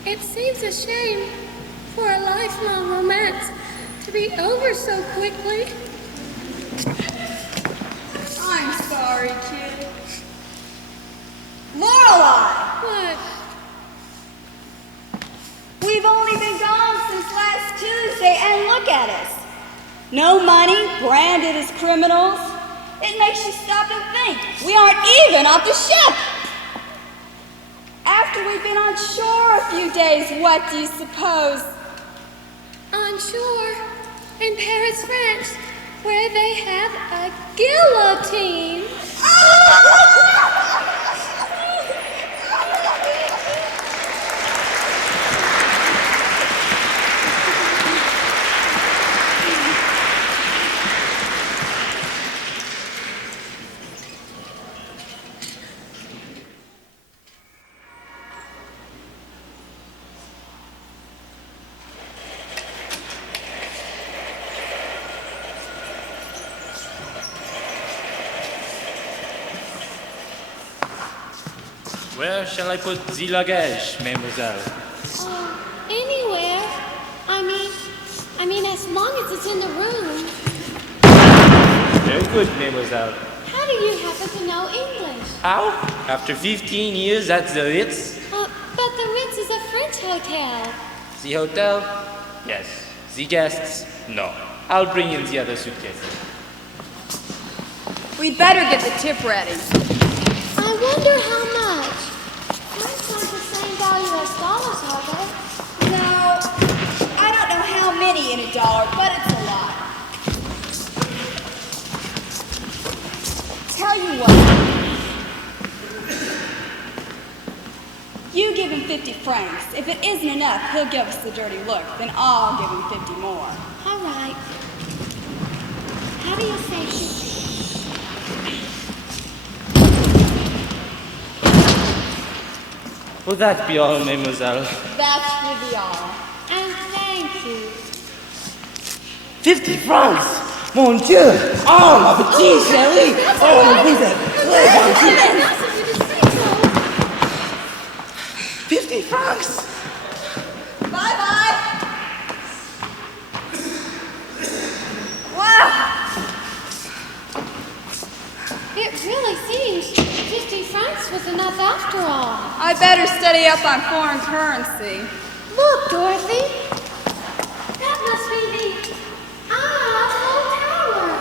It seems a shame for a lifelong romance to be over so quickly. I'm sorry, kid. Lorelai! What? We've only been gone since last Tuesday, and look at us. No money, branded as criminals. It makes you stop and think. We aren't even off the ship. After we've been on shore a few days, what do you suppose? On shore in Paris, France, where they have a guillotine. Where shall I put the luggage, mademoiselle? Anywhere. I mean, as long as it's in the room. Very good, mademoiselle. How do you happen to know English? How? After 15 years at the Ritz? But the Ritz is a French hotel. The hotel? Yes. The guests? No. I'll bring in the other suitcases. We'd better get the tip ready. I wonder how much. Francs aren't the same value as dollars, are they? No, I don't know how many in a dollar, but it's a lot. Tell you what. You give him 50 francs. If it isn't enough, he'll give us the dirty look. Then I'll give him 50 more. All right. How do you say 50? Will that be all, mademoiselle? That will be all. And thank you. 50 francs! Mon Dieu! Oh, ma petite chérie! Oh, vous êtes très gentil! 50 francs! Bye-bye! Wow! It really seems 50 francs was enough after all. I better study up on foreign currency. Look, Dorothy. That must be the Eiffel Tower.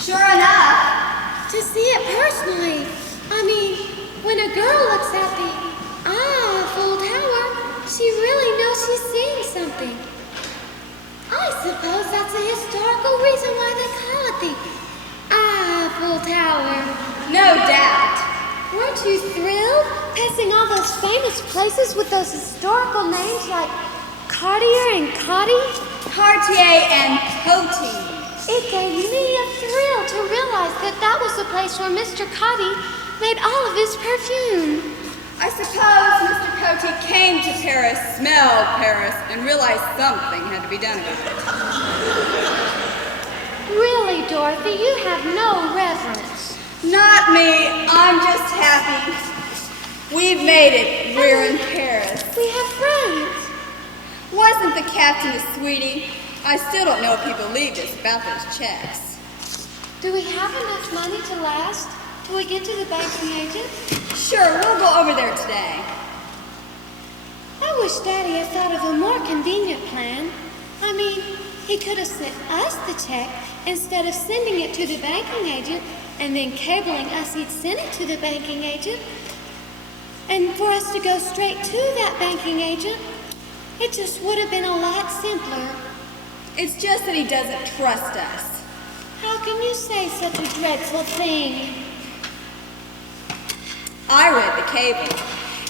Sure enough. To see it personally. I mean, when a girl looks at the Eiffel Tower, she really knows she's seeing something. suppose that's a historical reason why they call it the Eiffel Tower. No doubt. Weren't you thrilled, passing all those famous places with those historical names like Cartier and Coty? Cartier and Coty. It gave me a thrill to realize that that was the place where Mr. Coty made all of his perfume. I suppose Mr. Coty came to Paris, smelled Paris, and realized something had to be done with it. Really, Dorothy, you have no reverence. Not me. I'm just happy. We've made it. We're in Paris. We have friends. Wasn't the captain a sweetie? I still don't know if he believed us about those checks. Do we have enough money to last till we get to the banking agent? Sure, we'll go over there today. I wish Daddy had thought of a more convenient plan. I mean, he could have sent us the check instead of sending it to the banking agent and then cabling us he'd sent it to the banking agent. And for us to go straight to that banking agent, it just would have been a lot simpler. It's just that he doesn't trust us. How can you say such a dreadful thing? I read the cable.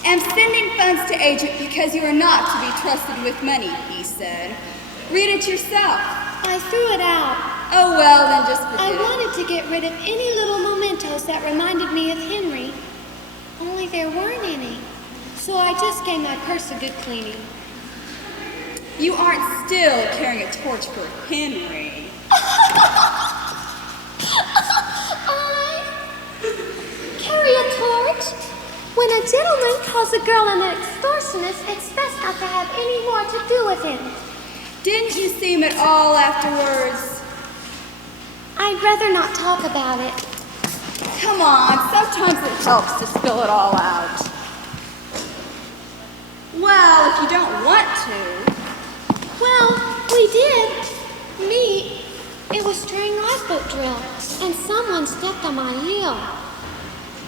Am sending funds to agent because you are not to be trusted with money, he said. Read it yourself. I threw it out. Oh well, then just forget I it. wanted to get rid of any little mementos that reminded me of Henry. Only there weren't any. So I just gave my purse a good cleaning. You aren't still carrying a torch for Henry. I carry a torch? When a gentleman calls a girl an extortionist, it's best not to have any more to do with him. Didn't you see him at all afterwards? I'd rather not talk about it. Come on, sometimes it helps to spill it all out. Well, if you don't want to. Well, we did. Me. It was during lifeboat drill, and someone stepped on my heel.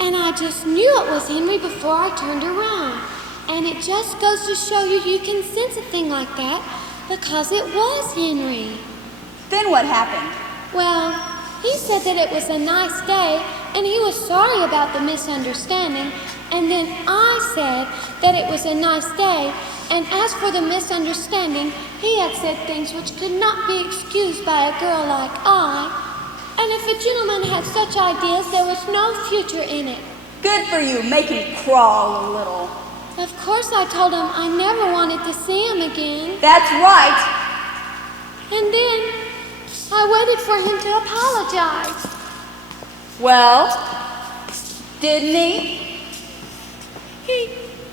And I just knew it was Henry before I turned around. And it just goes to show you you can sense a thing like that because it was Henry. Then what happened? Well, he said that it was a nice day, and he was sorry about the misunderstanding. And then I said that it was a nice day, and as for the misunderstanding, he had said things which could not be excused by a girl like I. And if a gentleman had such ideas, there was no future in it. Good for you, make him crawl a little. Of course I told him I never wanted to see him again. That's right. And then I waited for him to apologize. Well, didn't he?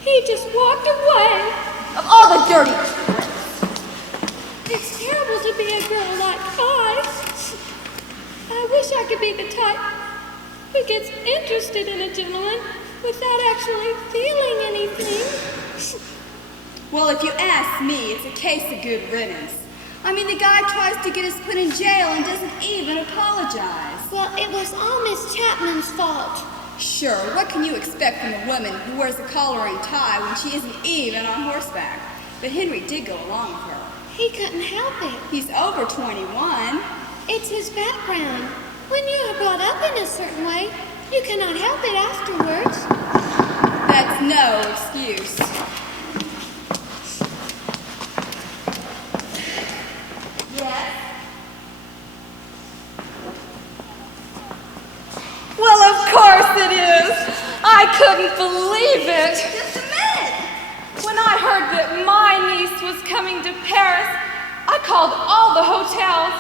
He just walked away. Of all the dirty It's terrible to be a girl like I wish I could be the type who gets interested in a gentleman without actually feeling anything. Well, if you ask me, it's a case of good riddance. I mean, the guy tries to get us put in jail and doesn't even apologize. Well, it was all Miss Chapman's fault. Sure, what can you expect from a woman who wears a collar and tie when she isn't even on horseback? But Henry did go along with her. He couldn't help it. He's over 21. It's his background. When you are brought up in a certain way, you cannot help it afterwards. That's no excuse. Yes? Well, of course it is. I couldn't believe it. Just a minute. When I heard that my niece was coming to Paris, I called all the hotels.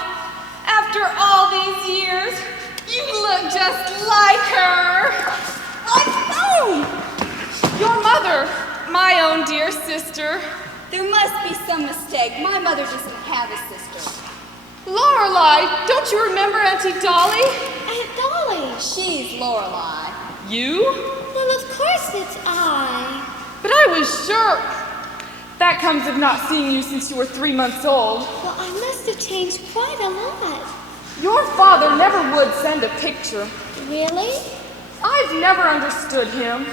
After all these years, you look just like her. Like whom? Your mother, my own dear sister. There must be some mistake. My mother doesn't have a sister. Lorelei, don't you remember Auntie Dolly? Aunt Dolly. She's Lorelei. You? Well, of course it's I. But I was sure. That comes of not seeing you since you were 3 months old. Well, I must have changed quite a lot. Your father never would send a picture. Really? I've never understood him.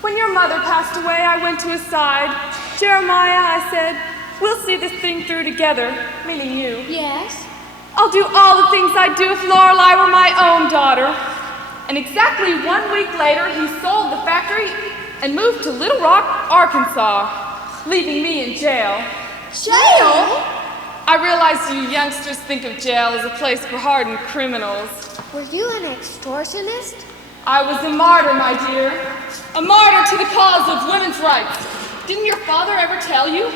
When your mother passed away, I went to his side. Jeremiah, I said, we'll see this thing through together, meaning you. Yes. do all the things I'd do if Lorelei were my own daughter. And exactly 1 week later, he sold the factory and moved to Little Rock, Arkansas, leaving me in jail. Jail? I realize you youngsters think of jail as a place for hardened criminals. Were you an extortionist? I was a martyr, my dear. A martyr to the cause of women's rights. Didn't your father ever tell you?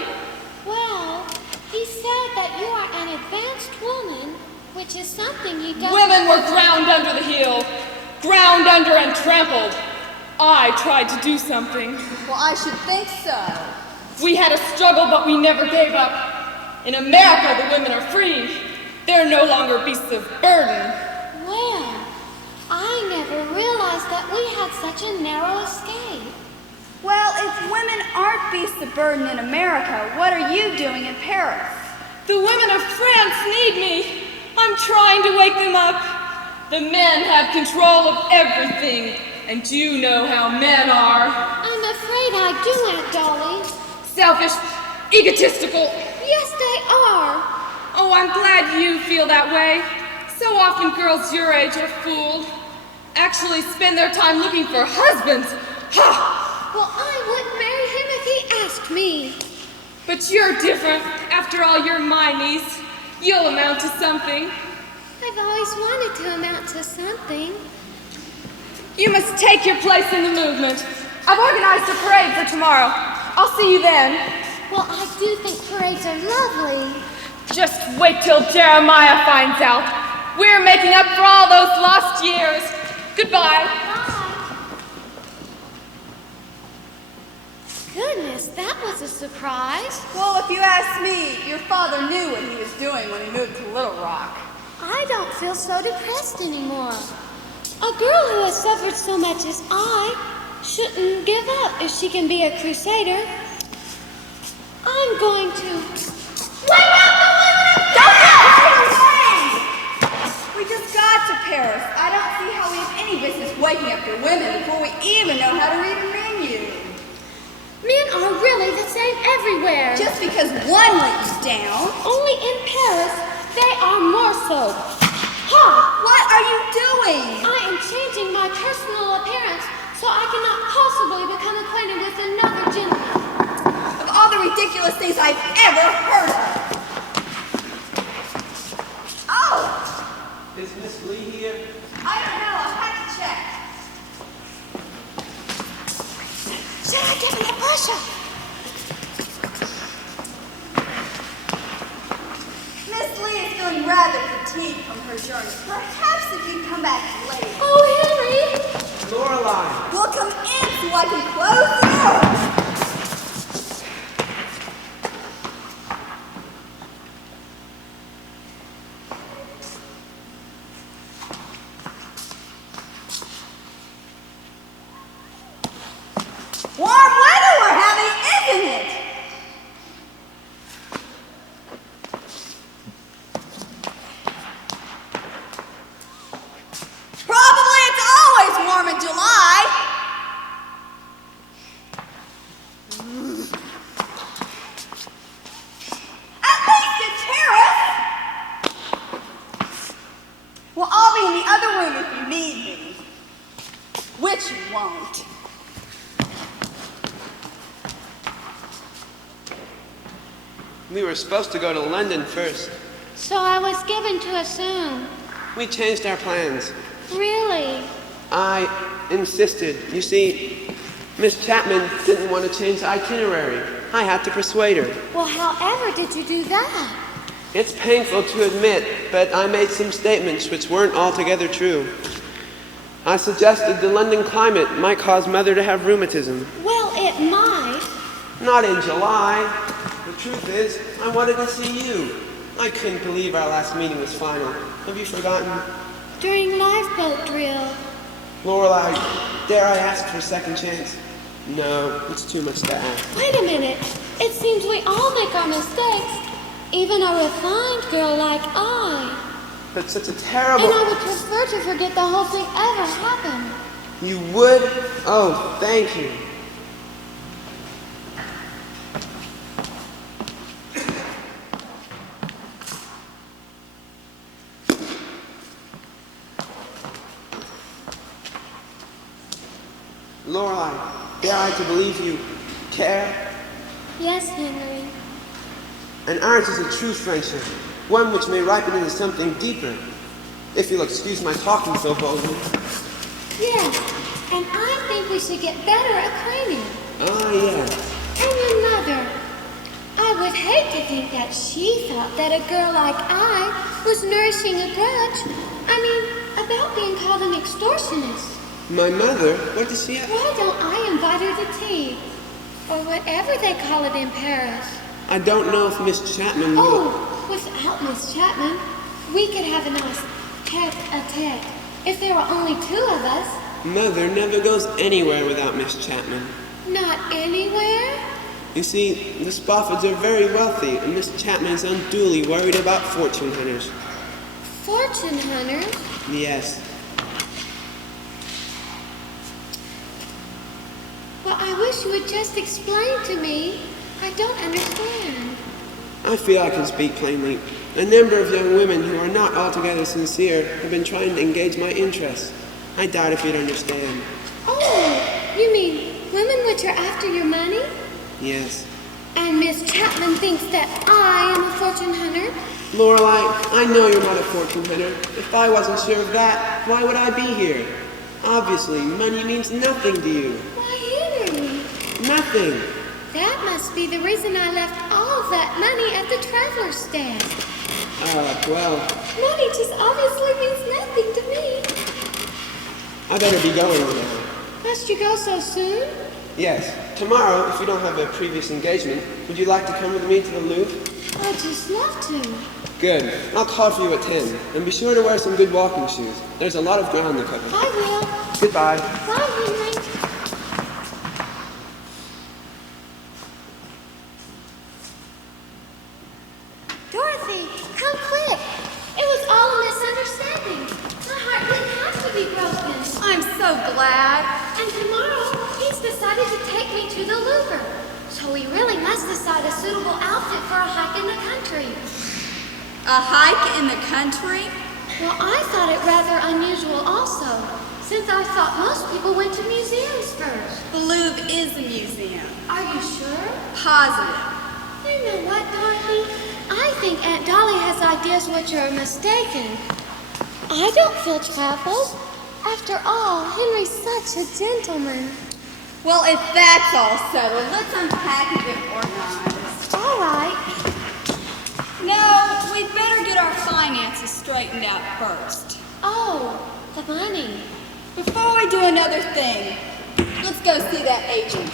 Well, he said that you are an advanced woman, which is something he doesn't... Women were ground under the heel. Ground under and trampled. I tried to do something. Well, I should think so. We had a struggle, but we never gave up. In America, the women are free. They're no longer beasts of burden. Well, I never realized that we had such a narrow escape. Well, if women aren't beasts of burden in America, what are you doing in Paris? The women of France need me. I'm trying to wake them up. The men have control of everything, and you know how men are. I'm afraid I do, Aunt Dolly. Selfish, egotistical. Yes, they are. Oh, I'm glad you feel that way. So often girls your age are fooled. Actually spend their time looking for husbands. Ha! Well, I wouldn't marry him if he asked me. But you're different. After all, you're my niece. You'll amount to something. I've always wanted to amount to something. You must take your place in the movement. I've organized a parade for tomorrow. I'll see you then. Well, I do think parades are lovely. Just wait till Jeremiah finds out. We're making up for all those lost years. Goodbye. Bye. Goodness, that was a surprise. Well, if you ask me, your father knew what he was doing when he moved to Little Rock. I don't feel so depressed anymore. A girl who has suffered so much as I shouldn't give up if she can be a crusader. I'm going to... Wake up the women of Paris! We just got to Paris. I don't see how we have any business waking up your women before we even know how to read a menu. Men are really the same everywhere. Just because one lays down. Only in Paris, they are more so. Ha! What are you doing? I am changing my personal appearance so I cannot possibly become acquainted with another gentleman. Of all the ridiculous things I've ever heard of. Oh! Is Miss Lee here? I don't know. I'll have to check. Should I give him a push-up? Miss Lee is feeling rather fatigued from her journey. Perhaps if you come back later. Oh, Henry! Lorelei! We'll come in so I can close the door. Warm weather we're having, isn't it? Probably it's always warm in July. At least it's Paris. Well, I'll be in the other room if you need me. Which you won't. We were supposed to go to London first. So I was given to assume. We changed our plans. Really? I insisted. You see, Miss Chapman didn't want to change the itinerary. I had to persuade her. Well, however did you do that? It's painful to admit, but I made some statements which weren't altogether true. I suggested the London climate might cause Mother to have rheumatism. Well, it might. Not in July. The truth is, I wanted to see you. I couldn't believe our last meeting was final. Have you forgotten? During lifeboat drill. Lorelei, dare I ask for a second chance? No, it's too much to ask. Wait a minute. It seems we all make our mistakes. Even a refined girl like I. But such a terrible... And I would prefer to forget the whole thing ever happened. You would? Oh, thank you. Lorelei, dare I to believe you care? Yes, Henry. And ours is a true friendship, one which may ripen into something deeper, if you'll excuse my talking so boldly. Yes, and I think we should get better acquainted. Ah, yes. And your mother. I would hate to think that she thought that a girl like I was nourishing a grudge. I mean, about being called an extortionist. My mother? What does she have? Why don't I invite her to tea? Or whatever they call it in Paris. I don't know if Miss Chapman will... Oh, without Miss Chapman, we could have a nice tete-a-tete. If there were only two of us. Mother never goes anywhere without Miss Chapman. Not anywhere? You see, the Spoffords are very wealthy, and Miss Chapman is unduly worried about fortune hunters. Fortune hunters? Yes. Well, I wish you would just explain to me. I don't understand. I feel I can speak plainly. A number of young women who are not altogether sincere have been trying to engage my interest. I doubt if you'd understand. Oh, you mean women which are after your money? Yes. And Miss Chapman thinks that I am a fortune hunter? Lorelei, I know you're not a fortune hunter. If I wasn't sure of that, why would I be here? Obviously, money means nothing to you. Why, Henry? Nothing. That must be the reason I left all that money at the traveler's stand. Well... Money just obviously means nothing to me. I better be going now. Must you go so soon? Yes. Tomorrow, if you don't have a previous engagement, would you like to come with me to the Louvre? I'd just love to. Good. I'll call for you at 10. And be sure to wear some good walking shoes. There's a lot of ground to cover. I will. Goodbye. Bye, Henry. Dorothy, come quick. It was all a misunderstanding. My heart didn't have to be broken. I'm so glad. And tomorrow, he's decided to take me to the Louvre. So we really must decide a suitable outfit for a hike in the country. A hike in the country? Well, I thought it rather unusual also, since I thought most people went to museums first. The Louvre is a museum. Are you sure? Positive. You know what, Dorothy? I think Aunt Dolly has ideas which are mistaken. I don't feel traveled. After all, Henry's such a gentleman. Well, if that's all settled, let's unpack and get organized. All right. No, we'd better get our finances straightened out first. Oh, the money. Before we do another thing, let's go see that agent.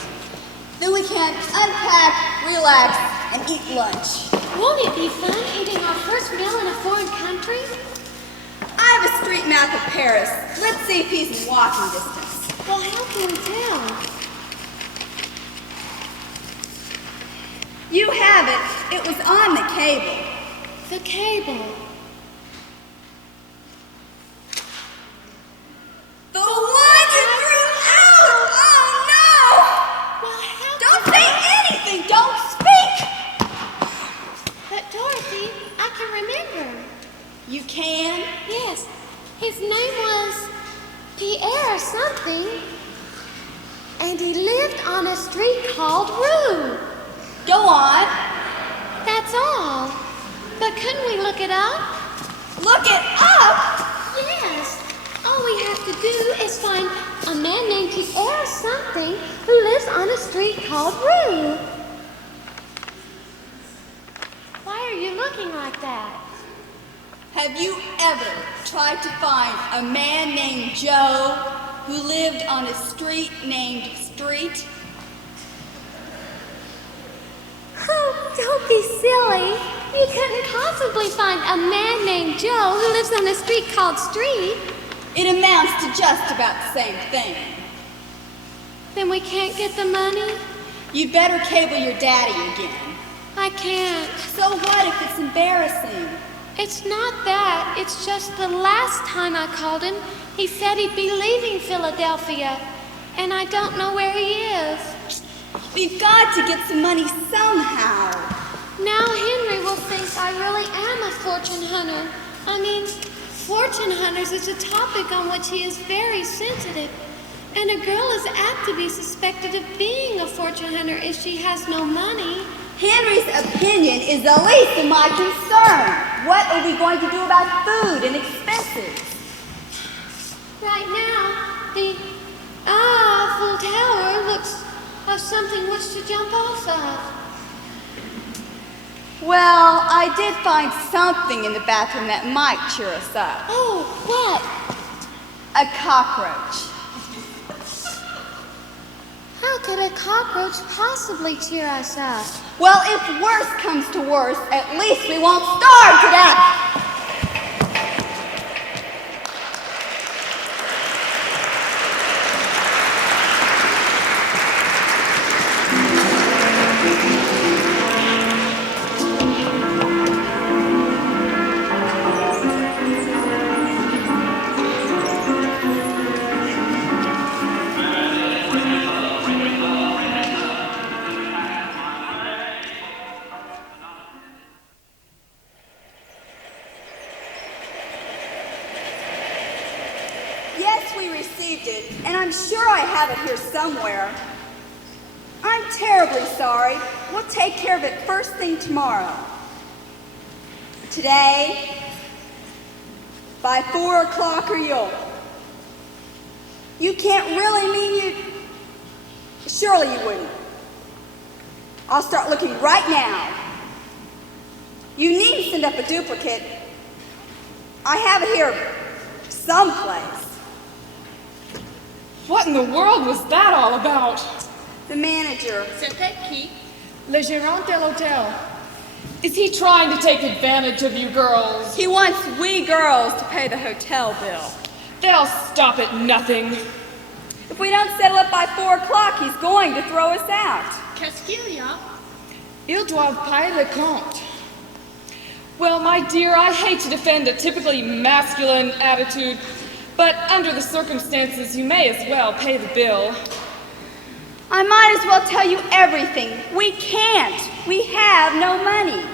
Then we can unpack, relax, and eat lunch. Won't it be fun eating our first meal in a foreign country? I have a street map of Paris. Let's see if he's in walking distance. Well, how can we tell? You have it. It was on the cable. The cable. The one you threw out! Oh, no! Well, how Don't say anything! Don't speak! But Dorothy, I can remember. You can? Yes. His name was Pierre something. And he lived on a street called Rue. Go on. That's all. But couldn't we look it up? Look it up? Yes. All we have to do is find a man named Pierre something who lives on a street called Rue. Why are you looking like that? Have you ever tried to find a man named Joe who lived on a street named Street? Oh, don't be silly. You couldn't possibly find a man named Joe who lives on a street called Street. It amounts to just about the same thing. Then we can't get the money? You'd better cable your daddy again. I can't. So what if it's embarrassing? It's not that. It's just the last time I called him, he said he'd be leaving Philadelphia. And I don't know where he is. We've got to get some money somehow. Now Henry will think I really am a fortune hunter. I mean, fortune hunters is a topic on which he is very sensitive. And a girl is apt to be suspected of being a fortune hunter if she has no money. Henry's opinion is the least of my concern. What are we going to do about food and expenses? Right now, the Eiffel Tower looks like something which to jump off of. Well, I did find something in the bathroom that might cheer us up. Oh, what? A cockroach. How could a cockroach possibly cheer us up? Well, if worse comes to worse, at least we won't starve to death. Yes, we received it, and I'm sure I have it here somewhere. I'm terribly sorry. We'll take care of it first thing tomorrow. Today, by 4 o'clock or you can't really mean you... Surely you wouldn't. I'll start looking right now. You needn't send up a duplicate. I have it here someplace. What in the world was that all about? The manager. C'était qui? Le gérant de l'hôtel. Is he trying to take advantage of you girls? He wants we girls to pay the hotel bill. They'll stop at nothing. If we don't settle it by 4 o'clock, he's going to throw us out. Qu'est-ce qu'il y a? Ils doivent payer le compte. Well, my dear, I hate to defend a typically masculine attitude, but under the circumstances, you may as well pay the bill. I might as well tell you everything. We can't. We have no money.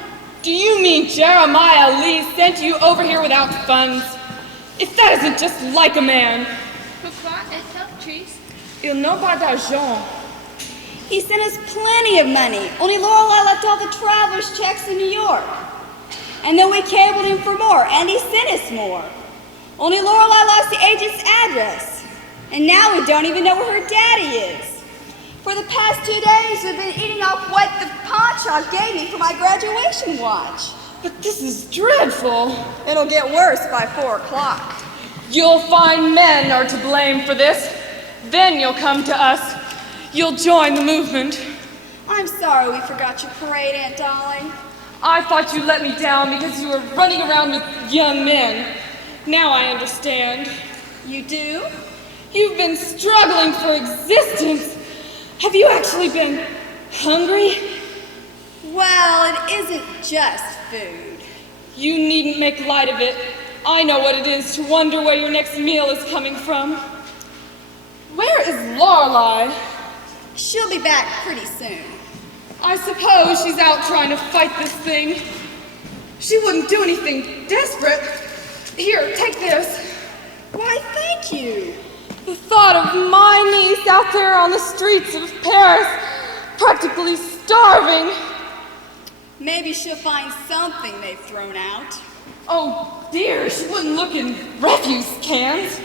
Do you mean Jeremiah Lee sent you over here without funds? If that isn't just like a man. Pourquoi est-ce triste? Il n'a pas d'argent. He sent us plenty of money. Only Lorelei left all the traveler's checks in New York. And then we cabled him for more, and he sent us more. Only Lorelei lost the agent's address. And now we don't even know where her daddy is. For the past 2 days, we've been eating off what the pawn shop gave me for my graduation watch. But this is dreadful. It'll get worse by 4 o'clock. You'll find men are to blame for this. Then you'll come to us. You'll join the movement. I'm sorry we forgot your parade, Aunt Dolly. I thought you let me down because you were running around with young men. Now I understand. You do? You've been struggling for existence. Have you actually been hungry? Well, it isn't just food. You needn't make light of it. I know what it is to wonder where your next meal is coming from. Where is Lorelei? She'll be back pretty soon. I suppose she's out trying to fight this thing. She wouldn't do anything desperate. Here, take this. Why, thank you. The thought of my niece out there on the streets of Paris, practically starving. Maybe she'll find something they've thrown out. Oh dear, she wouldn't look in refuse cans.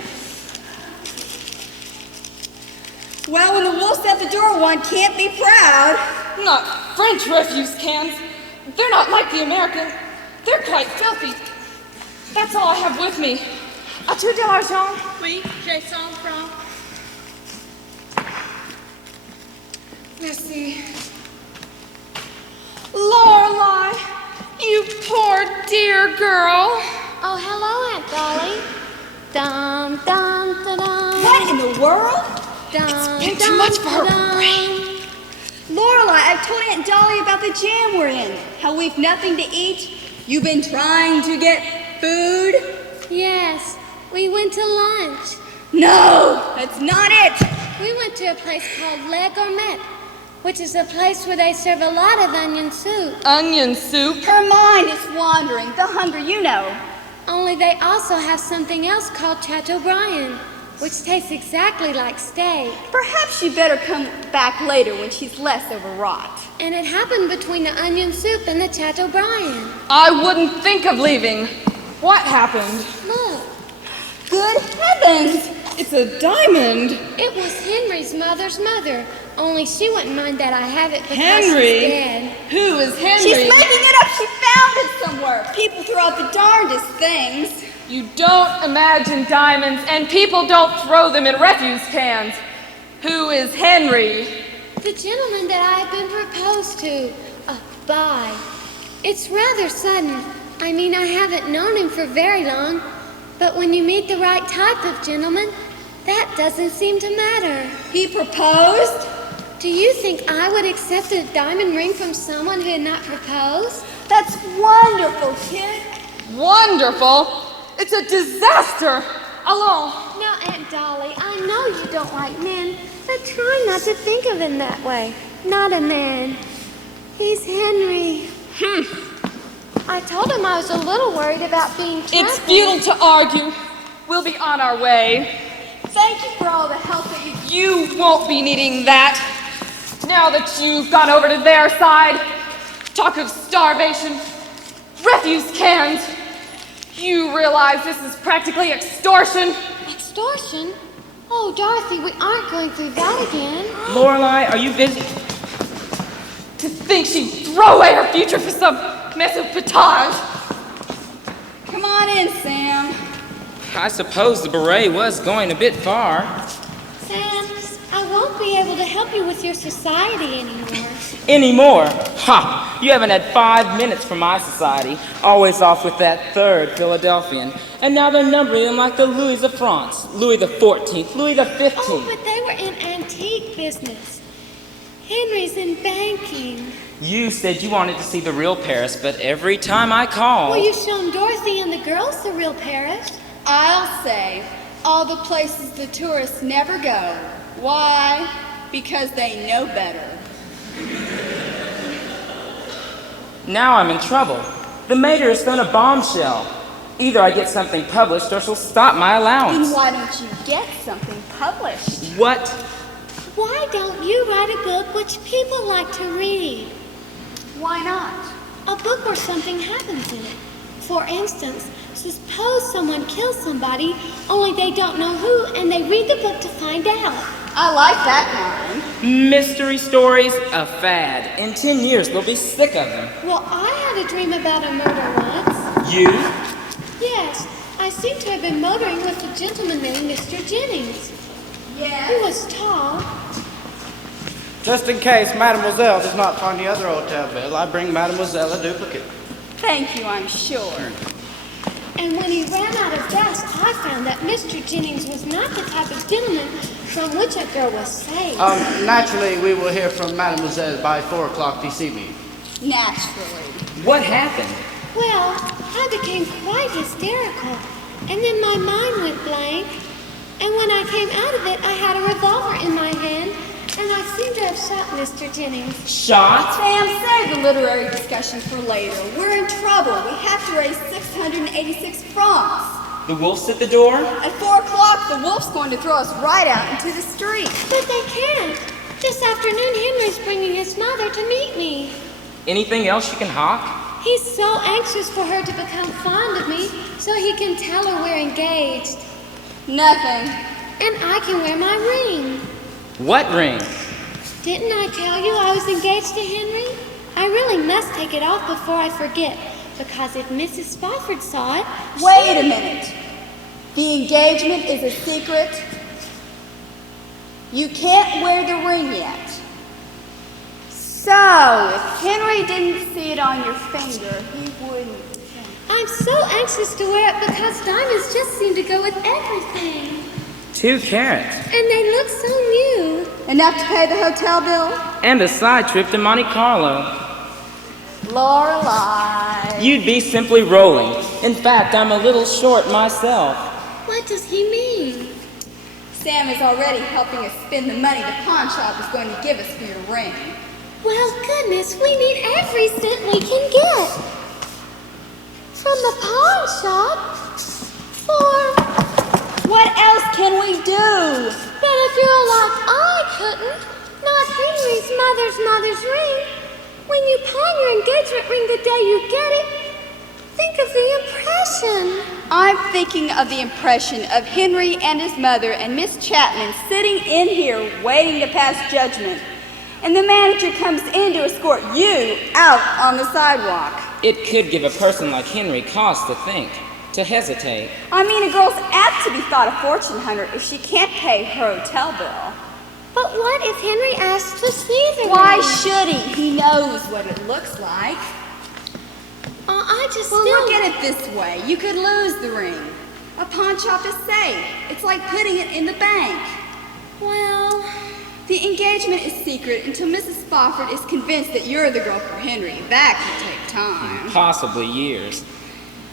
Well, when the wolf's at the door, one can't be proud. Not French refuse cans. They're not like the American. They're quite filthy. That's all I have with me. As-tu de l'argent? Oui, j'ai 100 francs. Merci. Lorelei, you poor dear girl. Oh, hello, Aunt Dolly. Dum, dum, da, dum. What in the world? Dum, It's been dum, too much for her da, brain. Lorelei, I've told Aunt Dolly about the jam we're in. How we've nothing to eat. You've been trying to get food. Yes, we went to lunch. No, that's not it. We went to a place called Le Gourmet, which is a place where they serve a lot of onion soup. Onion soup? Her mind is wandering. The hunger, you know. Only they also have something else called Chateaubriand. which tastes exactly like steak. Perhaps she better come back later when she's less overwrought. And it happened between the onion soup and the Chateaubriand. I wouldn't think of leaving. What happened? Look, Good heavens! It's a diamond. it was Henry's mother's mother. Only she wouldn't mind that I have it because Henry? she's dead. Who is Henry? She's making it up. She found it somewhere. People throw out the darndest things. You don't imagine diamonds, and people don't throw them in refuse cans. Who is Henry? The gentleman that I have been proposed to. By. It's rather sudden. I mean, I haven't known him for very long. But when you meet the right type of gentleman, that doesn't seem to matter. He proposed? Do you think I would accept a diamond ring from someone who had not proposed? That's wonderful, kid. Wonderful. It's a disaster. Allons. Now, Aunt Dolly, I know you don't like men, but try not to think of him that way. Not a man. He's Henry. I told him I was a little worried about being trampled. It's futile to argue. We'll be on our way. Thank you for all the help that You won't be needing that. Now that you've gone over to their side, talk of starvation, refuse cans. You realize this is practically extortion? Extortion? Oh, Dorothy, we aren't going through that again. Lorelei, are you busy? To think she'd throw away her future for some mess of pottage. Come on in, Sam. I suppose the beret was going a bit far. Sam, I won't be able to help you with your society anymore. Anymore? Ha! You haven't had 5 minutes from my society. Always off with that third Philadelphian. And now they're numbering them like the Louis of France. Louis the 14th, Louis the 15th. Oh, but they were in antique business. Henry's in banking. You said you wanted to see the real Paris, but every time I call... Well, you've shown Dorothy and the girls the real Paris. I'll say, all the places the tourists never go. Why? Because they know better. Now I'm in trouble. The mater has thrown a bombshell. Either I get something published or she'll stop my allowance. Then why don't you get something published? What? Why don't you write a book which people like to read? Why not? A book where something happens in it. For instance, suppose someone kills somebody, only they don't know who, and they read the book to find out. I like that line. Mystery stories? A fad. In 10 years, they'll be sick of them. Well, I had a dream about a murder once. You? Yes, I seem to have been motoring with a gentleman named Mr. Jennings. Yes? He was tall. Just in case Mademoiselle does not find the other hotel bill, I bring Mademoiselle a duplicate. Thank you, I'm sure. And when he ran out of dust, I found that Mr. Jennings was not the type of gentleman from which a girl was saved. Naturally, we will hear from Mademoiselle by 4 o'clock this evening. Naturally. What happened? Well, I became quite hysterical, and then my mind went blank. And when I came out of it, I had a revolver in my hand, and I seem to have shot Mr. Jennings. Shot? Sam, save the literary discussion for later. We're in trouble. We have to raise 686 francs. The wolf's at the door? At 4 o'clock, the wolf's going to throw us right out into the street. But they can't. This afternoon, Henry's bringing his mother to meet me. Anything else you can hawk? He's so anxious for her to become fond of me, so he can tell her we're engaged. Nothing. And I can wear my ring. What ring? Didn't I tell you I was engaged to Henry? I really must take it off before I forget, because if Mrs. Spofford saw it... Wait a minute. The engagement is a secret. You can't wear the ring yet. So, if Henry didn't see it on your finger, he wouldn't. I'm so anxious to wear it because diamonds just seem to go with everything. 2 carats. And they look so new. Enough to pay the hotel bill? And a side trip to Monte Carlo. Lorelei. You'd be simply rolling. In fact, I'm a little short myself. What does he mean? Sam is already helping us spend the money the pawn shop is going to give us for your ring. Well, goodness, we need every cent we can get. From the pawn shop? For... What else can we do? But a girl like I couldn't. Not Henry's mother's ring. When you pawn your engagement ring the day you get it, think of the impression. I'm thinking of the impression of Henry and his mother and Miss Chapman sitting in here waiting to pass judgment. And the manager comes in to escort you out on the sidewalk. It could give a person like Henry cause to think, to hesitate. I mean, a girl's apt to be thought a fortune hunter if she can't pay her hotel bill. But what if Henry asks to see the Why ring? should he? He knows what it looks like. Well, look at it this way. You could lose the ring. A pawn shop is safe. It's like putting it in the bank. Well, the engagement is secret until Mrs. Spofford is convinced that you're the girl for Henry. That can take time. Possibly years.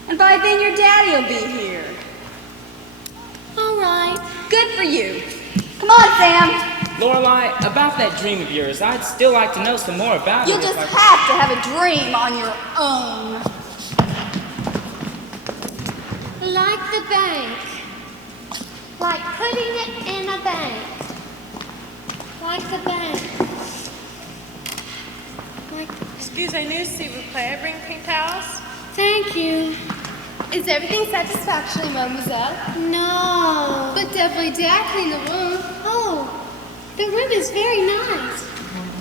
And by then your daddy will be here. All right. Good for you. Come on, Sam. Lorelei, about that dream of yours, I'd still like to know some more about You'll it. just have to have a dream on your own. Like the bank. Like putting it in a bank. Like the bank. Excusez-nous, s'il vous plaît. Bring pink towels. Thank you. Is everything satisfactory, mademoiselle? No. But devil clean the room. Oh, the room is very nice.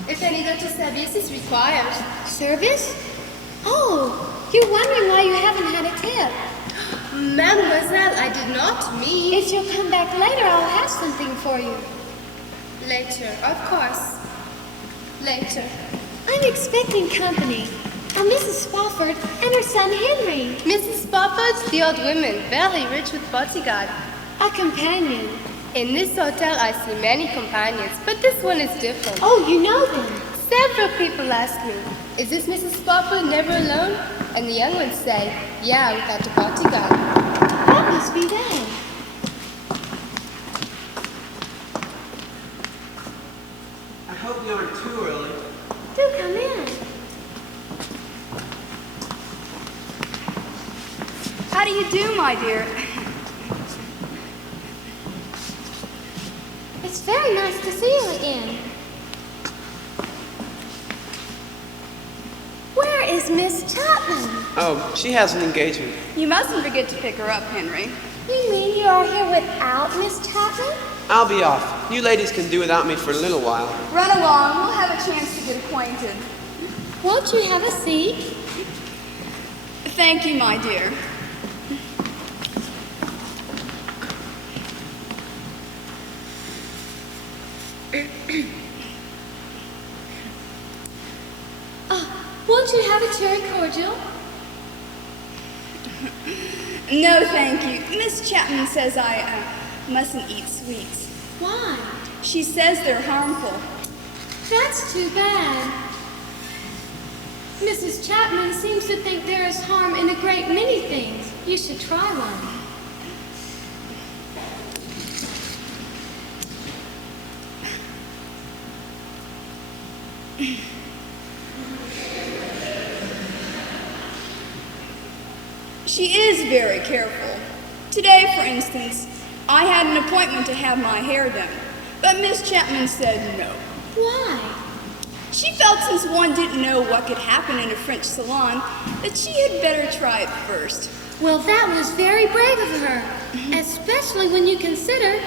If any doctor service is required. Service? Oh, you're wondering why you haven't had a tip. Mademoiselle, I did not mean. If you'll come back later, I'll have something for you. Later, of course. Later. I'm expecting company. A Mrs. Spofford and her son Henry. Mrs. Spofford's the old woman, very rich with bodyguard. A companion. In this hotel, I see many companions, but this one is different. Oh, you know them. Several people ask me, is this Mrs. Spofford never alone? And the young ones say, yeah, without a bodyguard. That must be them. I hope you aren't too early. Do come in. How do you do, my dear? It's very nice to see you again. Where is Miss Chapman? Oh, she has an engagement. You mustn't forget to pick her up, Henry. You mean you are here without Miss Chapman? I'll be off. You ladies can do without me for a little while. Run along. We'll have a chance to get acquainted. Won't you have a seat? Thank you, my dear. Won't you have a cherry cordial? No, thank you. Miss Chapman says I mustn't eat sweets. Why? She says they're harmful. That's too bad. Mrs. Chapman seems to think there is harm in a great many things. You should try one. She is very careful. Today, for instance, I had an appointment to have my hair done, but Miss Chapman said no. Why? She felt since one didn't know what could happen in a French salon, that she had better try it first. Well, that was very brave of her, especially when you consider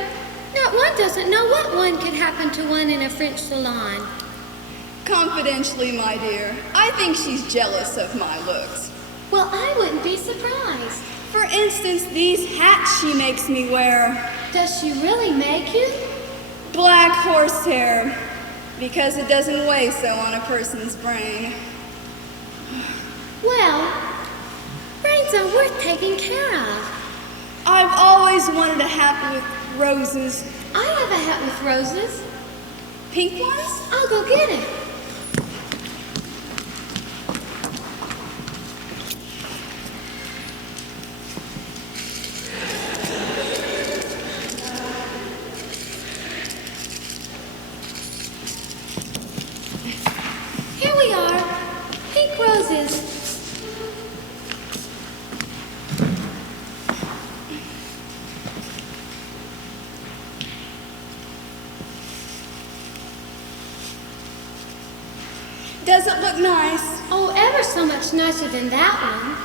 not one doesn't know what one could happen to one in a French salon. Confidentially, my dear, I think she's jealous of my looks. Well, I wouldn't be surprised. For instance, these hats she makes me wear. Does she really make you? Black horsehair, because it doesn't weigh so on a person's brain. Well, brains are worth taking care of. I've always wanted a hat with roses. I have a hat with roses. Pink ones? I'll go get it. Here we are. Pink roses. Does it look nice? Oh, ever so much nicer than that one.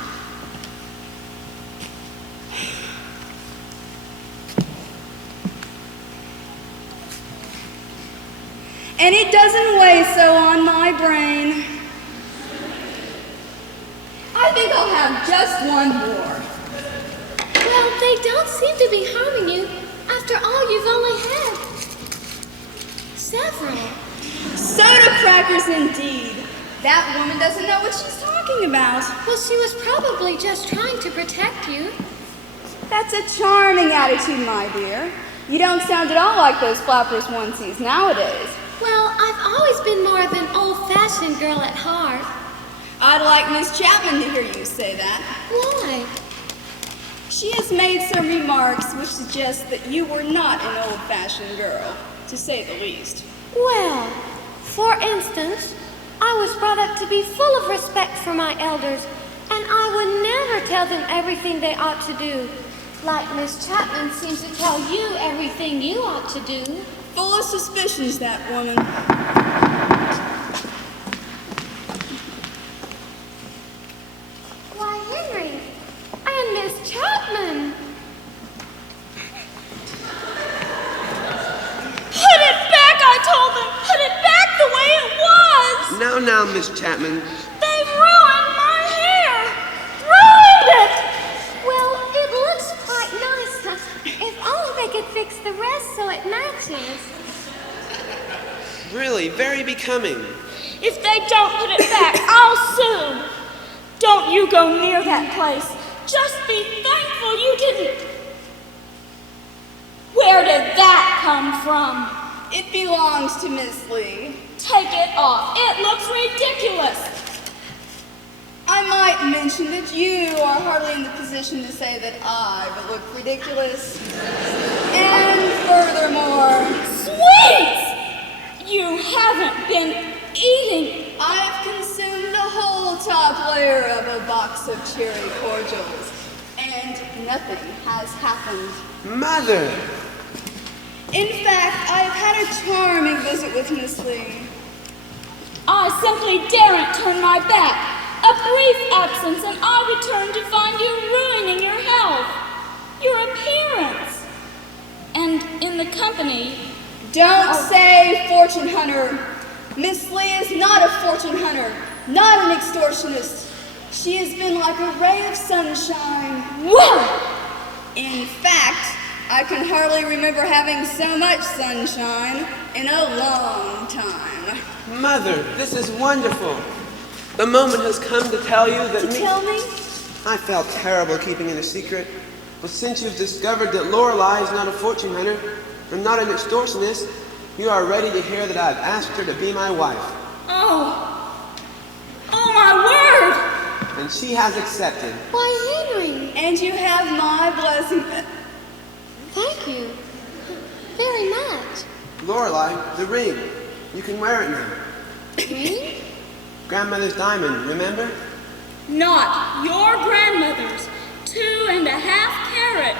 And it doesn't weigh so on my brain. I think I'll have just one more. Well, they don't seem to be harming you. After all, you've only had several. Soda crackers indeed. That woman doesn't know what she's talking about. Well, she was probably just trying to protect you. That's a charming attitude, my dear. You don't sound at all like those flappers one sees nowadays. Well, I've always been more of an old-fashioned girl at heart. I'd like Miss Chapman to hear you say that. Why? She has made some remarks which suggest that you were not an old-fashioned girl, to say the least. Well, for instance, I was brought up to be full of respect for my elders, and I would never tell them everything they ought to do, like Miss Chapman seems to tell you everything you ought to do. Full of suspicions, that woman. Why, Henry, and Miss Chapman. Put it back, I told them! Put it back the way it was! Now, Miss Chapman. They've ruined my hair! Ruined it! Well, it looks quite nice. If only they could fix the rest so it matches. Really, very becoming. If they don't put it back, I'll sue. Don't you go near that place. Just be thankful you didn't. Where did that come from? It belongs to Miss Lee. Take it off. It looks ridiculous. I might mention that you are hardly in the position to say that I would look ridiculous. And furthermore, sweets! You haven't been eating. I've consumed the whole top layer of a box of cherry cordials, and nothing has happened. Mother! In fact, I've had a charming visit with Miss Lee. I simply daren't turn my back. A brief absence and I return to find you ruining your health, your appearance, and in the company. Don't say fortune hunter. Miss Lee is not a fortune hunter, not an extortionist. She has been like a ray of sunshine. Well, in fact, I can hardly remember having so much sunshine in a long time. Mother, this is wonderful. The moment has come to tell you that Tell me? I felt terrible keeping it a secret. But since you've discovered that Lorelei is not a fortune hunter, and not an extortionist, you are ready to hear that I've asked her to be my wife. Oh my word! And she has accepted. Why, Henry? And you have my blessing. Thank you. Very much. Lorelei, the ring. You can wear it now. Ring? Grandmother's diamond, remember? Not your grandmother's 2.5 carat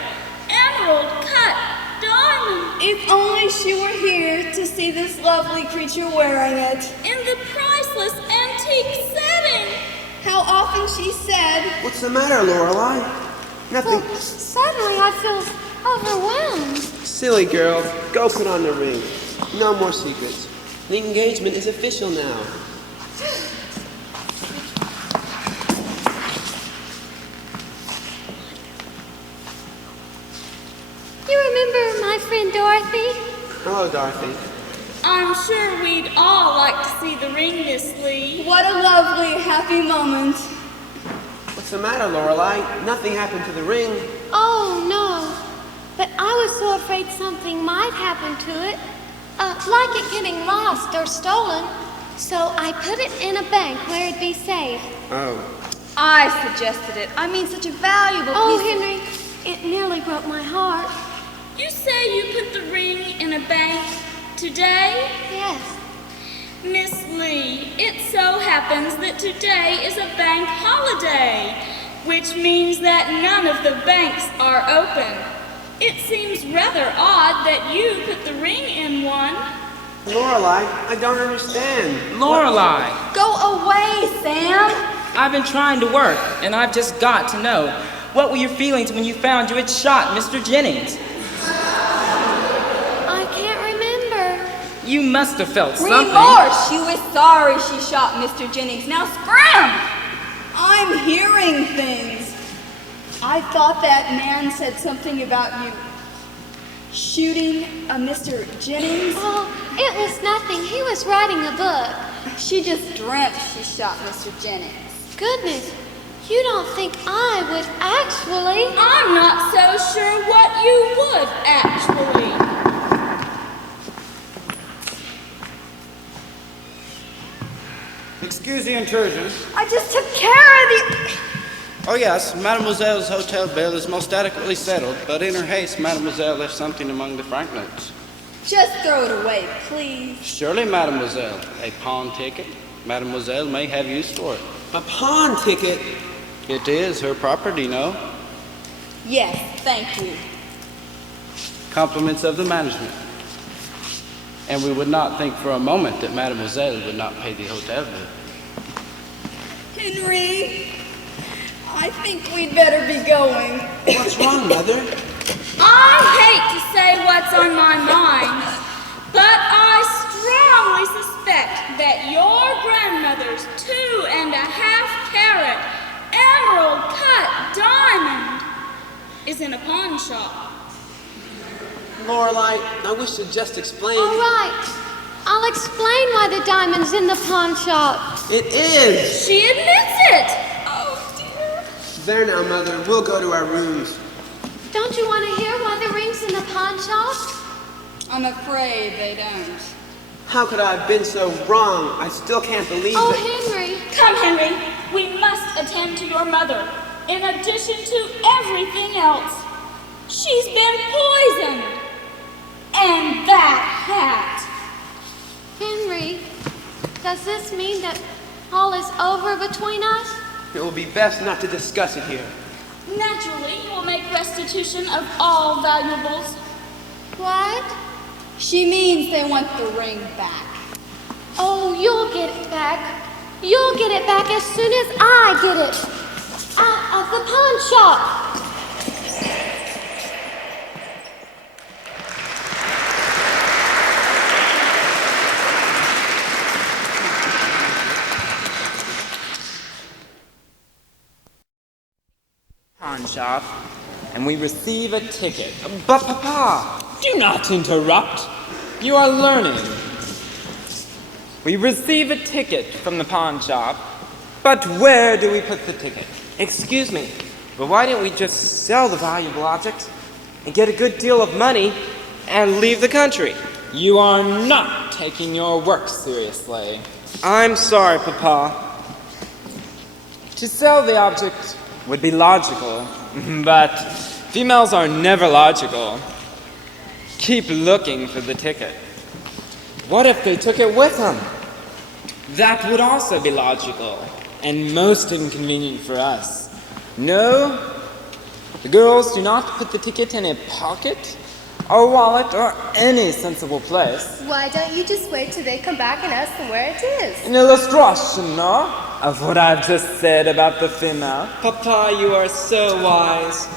emerald cut diamond. If only she were here to see this lovely creature wearing it. In the priceless antique setting. How often she said, "What's the matter, Lorelei?" Nothing. Well, suddenly I feel overwhelmed. Silly girl, go put on the ring. No more secrets. The engagement is official now. You remember my friend Dorothy? Hello, Dorothy. I'm sure we'd all like to see the ring, Miss Lee. what a lovely, happy moment. What's the matter, Lorelei? Nothing happened to the ring. Oh, no. But I was so afraid something might happen to it, like it getting lost or stolen. So I put it in a bank where it'd be safe. Oh. I suggested it. I mean, such a valuable Oh, piece. Henry, it nearly broke my heart. You say you put the ring in a bank today? Yes. Miss Lee, it so happens that today is a bank holiday, which means that none of the banks are open. It seems rather odd that you put the ring in one. Lorelai, I don't understand. Lorelai, Go away, Sam! I've been trying to work, and I've just got to know. What were your feelings when you found you had shot Mr. Jennings? I can't remember. You must have felt something. Remorse! She was sorry she shot Mr. Jennings. Now scram! I'm hearing things. I thought that man said something about you shooting Mr. Jennings. Oh, it was nothing. He was writing a book. She just dreamt she shot Mr. Jennings. Goodness, you don't think I would actually? I'm not so sure what you would actually. Excuse the intrusion. I just took care of the... Oh yes, Mademoiselle's hotel bill is most adequately settled, but in her haste, Mademoiselle left something among the franc notes. Just throw it away, please. Surely, Mademoiselle. A pawn ticket. Mademoiselle may have use for it. A pawn ticket? It is her property, no? Yes, thank you. Compliments of the management. And we would not think for a moment that Mademoiselle would not pay the hotel bill. Henry, I think we'd better be going. What's wrong, Mother? I hate to say what's on my mind, but I strongly suspect that your grandmother's 2.5-carat emerald cut diamond is in a pawn shop. Lorelai, I wish to just explain. All right. I'll explain why the diamond's in the pawn shop. It is! She admits it! Oh, dear. There now, Mother. We'll go to our rooms. Don't you want to hear why the ring's in the pawn shop? I'm afraid they don't. How could I have been so wrong? I still can't believe Oh, that... Henry. Come, Henry. We must attend to your mother, in addition to everything else. She's been poisoned. And that hat. Henry, does this mean that all is over between us? It will be best not to discuss it here. Naturally, you will make restitution of all valuables. What? She means they want the ring back. Oh, you'll get it back. You'll get it back as soon as I get it. Out of the pawn shop. Pawn shop, and we receive a ticket. But Papa, do not interrupt. You are learning. We receive a ticket from the pawn shop, but where do we put the ticket? Excuse me, but why didn't we just sell the valuable objects and get a good deal of money and leave the country? You are not taking your work seriously. I'm sorry, Papa. To sell the object would be logical, but females are never logical. Keep looking for the ticket. What if they took it with them? That would also be logical, and most inconvenient for us. No, the girls do not put the ticket in a pocket, or wallet, or any sensible place. Why don't you just wait till they come back and ask them where it is? An illustration, no? Of what I've just said about the female. Papa, you are so wise.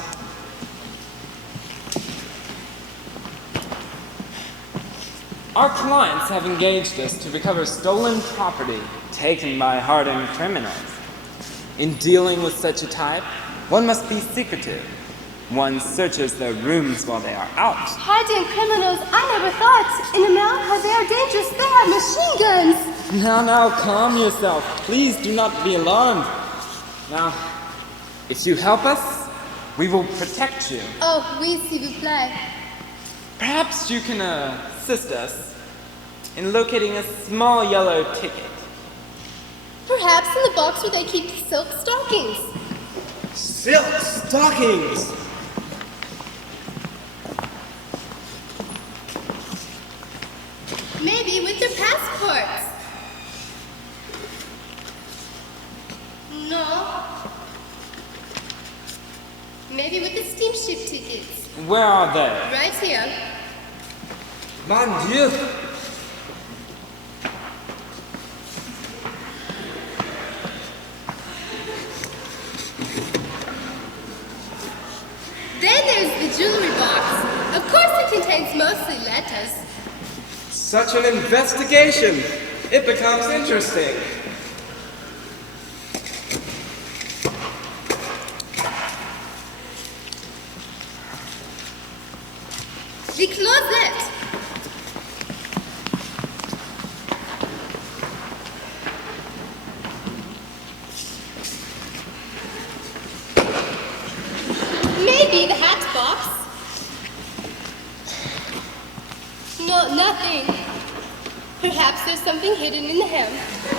Our clients have engaged us to recover stolen property taken by hardened criminals. In dealing with such a type, one must be secretive. One searches their rooms while they are out. Hardened criminals, I never thought. In America, they are dangerous. They have machine guns. Now, calm yourself. Please do not be alarmed. Now, if you help us, we will protect you. Oh, oui, s'il vous plaît. Perhaps you can assist us in locating a small yellow ticket. Perhaps in the box where they keep silk stockings. Silk stockings! Maybe with their passports. No. Maybe with the steamship tickets. Where are they? Right here. Mon Dieu! Then there's the jewelry box. Of course it contains mostly letters. Such an investigation. It becomes interesting. The closet. Maybe the hat box. No, nothing. Perhaps there's something hidden in the hem.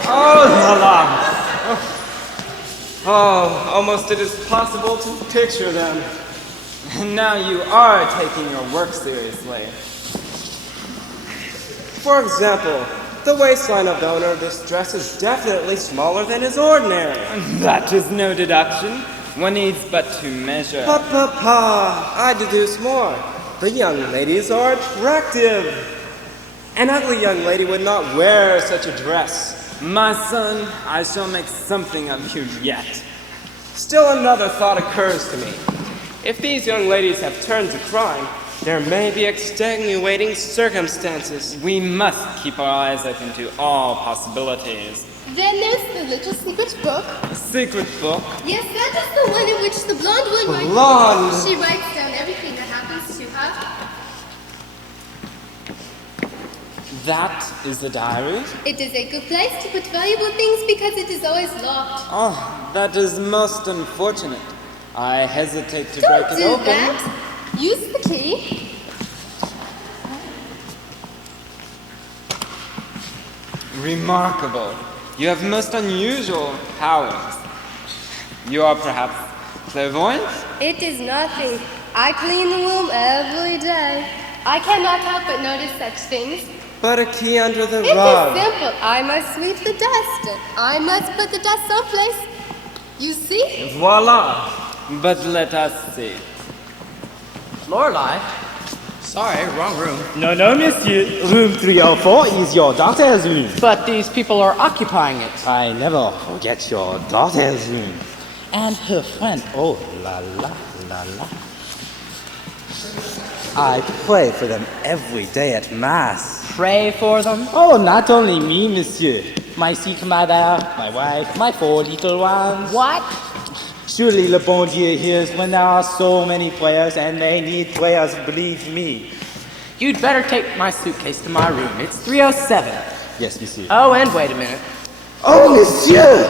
Oh, la la. Oh, almost it is possible to picture them. And now you are taking your work seriously. For example, the waistline of the owner of this dress is definitely smaller than is ordinary. That is no deduction. One needs but to measure. I deduce more. The young ladies are attractive. An ugly young lady would not wear such a dress. My son, I shall make something of you yet. Still another thought occurs to me. If these young ladies have turned to crime, there may be extenuating circumstances. We must keep our eyes open to all possibilities. Then there's the little secret book. Secret book? Yes, that is the one in which the blonde one writes. Blonde? She writes down everything that happens to her. That is the diary? It is a good place to put valuable things because it is always locked. Oh, that is most unfortunate. I hesitate to Don't break it do open. that. Use the key. Remarkable. You have most unusual powers. You are perhaps clairvoyant? It is nothing. I clean the room every day. I cannot help but notice such things. But a key under the It rug. is simple. I must sweep the dust. I must put the dust someplace. You see? Voila! But let us see. Lorelei? Sorry, wrong room. No, monsieur. Room 304 is your daughter's room. But these people are occupying it. I never forget your daughter's room. And her friend. Oh, la la, la la. I pray for them every day at Mass. Pray for them? Oh, not only me, monsieur. My sick mother, my wife, my 4 little ones. What? Surely le bon Dieu hears when there are so many prayers, and they need prayers, believe me. You'd better take my suitcase to my room. It's 307. Yes, monsieur. Oh, and wait a minute. Oh, monsieur!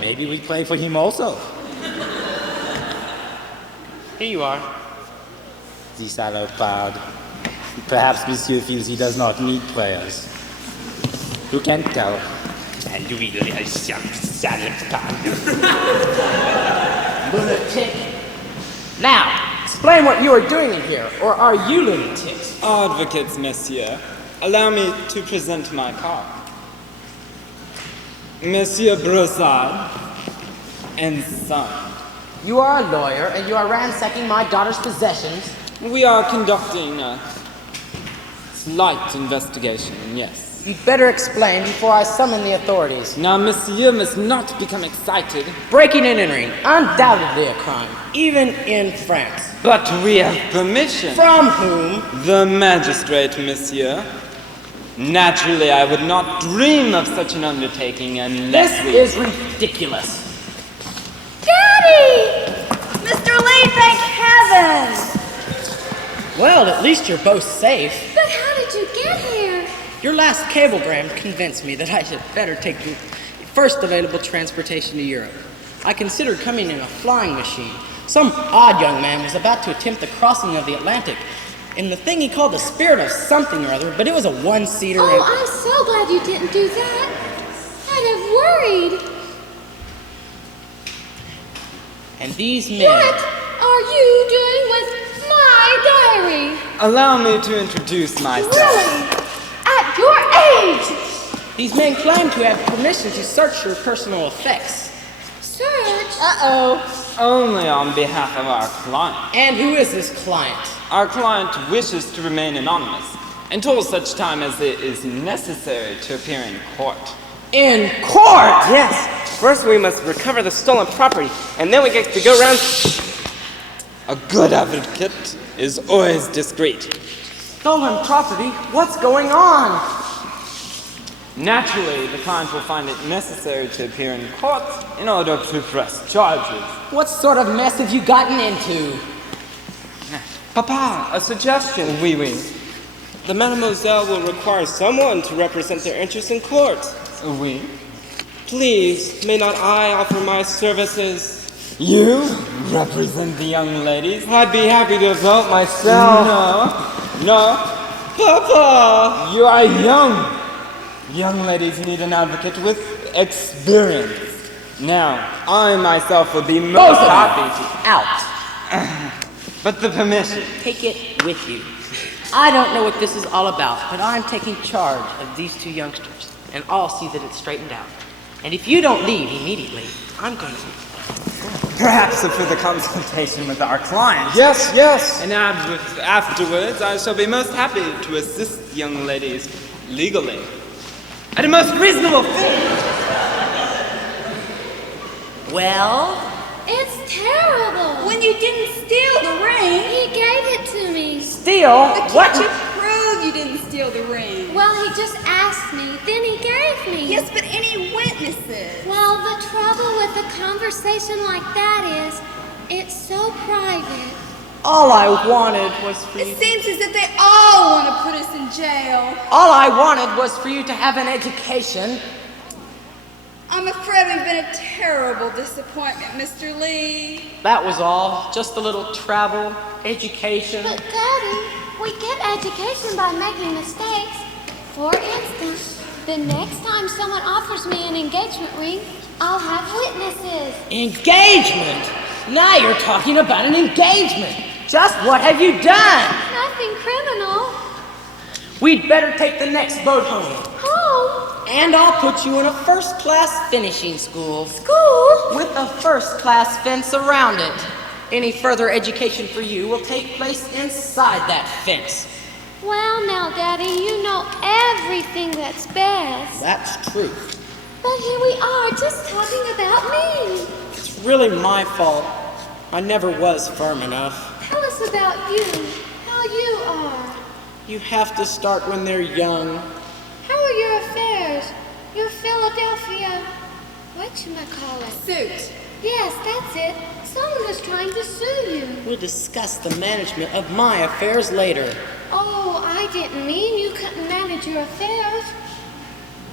Maybe we pray for him also. Here you are. The salopard. Perhaps monsieur feels he does not need prayers. Who can tell? And we little salopard. Lunatic. Now, explain what you are doing in here, or are you lunatics? Advocates, monsieur. Allow me to present my card. Monsieur Brossard and son. You are a lawyer, and you are ransacking my daughter's possessions. We are conducting a slight investigation, yes. You'd better explain before I summon the authorities. Now, monsieur must not become excited. Breaking and entering, undoubtedly a crime, even in France. But we have permission. From whom? The magistrate, monsieur. Naturally, I would not dream of such an undertaking unless This is ridiculous. Daddy! Mr. Lee, thank heaven! Well, at least you're both safe. But how did you get here? Your last cablegram convinced me that I should better take the first available transportation to Europe. I considered coming in a flying machine. Some odd young man was about to attempt the crossing of the Atlantic in the thing he called the Spirit of something or other, but it was a one-seater. Oh, I'm so glad you didn't do that. I'd have worried. And these men... What are you doing with my diary? Allow me to introduce myself. Really? At your age? These men claim to have permission to search your personal effects. Search? Uh-oh. Only on behalf of our client. And who is this client? Our client wishes to remain anonymous until such time as it is necessary to appear in court. In court? Yes. First we must recover the stolen property, and then we get to go around... A good advocate is always discreet. Stolen property? What's going on? Naturally, the client will find it necessary to appear in court in order to press charges. What sort of mess have you gotten into? Papa, a suggestion. Oui, oui. The mademoiselle will require someone to represent their interests in court. Oui. Please, may not I offer my services? You represent the young ladies? I'd be happy to vote myself. No. Papa! You are young. Young ladies need an advocate with experience. Now, I myself would be most happy to... Out. But the permission. Take it with you. I don't know what this is all about, but I'm taking charge of these two youngsters, and I'll see that it's straightened out. And if you don't leave immediately, I'm going to... Perhaps for the consultation with our client. Yes, yes. And afterwards, I shall be most happy to assist young ladies legally. At a most reasonable fee. Well? It's terrible. When you didn't steal the ring. He gave it to me. Steal? But can't you prove you didn't steal the ring? Well, he just asked me, then he gave me. Yes, but any witnesses? Well, the trouble with a conversation like that is, it's so private. All I wanted was for you... It seems as if they all want to put us in jail. All I wanted was for you to have an education. I'm afraid we've been a terrible disappointment, Mr. Lee. That was all. Just a little travel, education. But, Daddy, we get education by making mistakes. For instance, the next time someone offers me an engagement ring, I'll have witnesses. Engagement? Now you're talking about an engagement. Just what have you done? Nothing criminal. We'd better take the next boat home. Home? And I'll put you in a first-class finishing school. School? With a first-class fence around it. Any further education for you will take place inside that fence. Well, now, Daddy, you know everything that's best. That's true. But here we are, just talking about me. It's really my fault. I never was firm enough. Tell us about you, how you are. You have to start when they're young. How are your affairs? Your Philadelphia, whatchamacallit? Suit. Yes, that's it. Someone was trying to sue you. We'll discuss the management of my affairs later. Oh, I didn't mean you couldn't manage your affairs.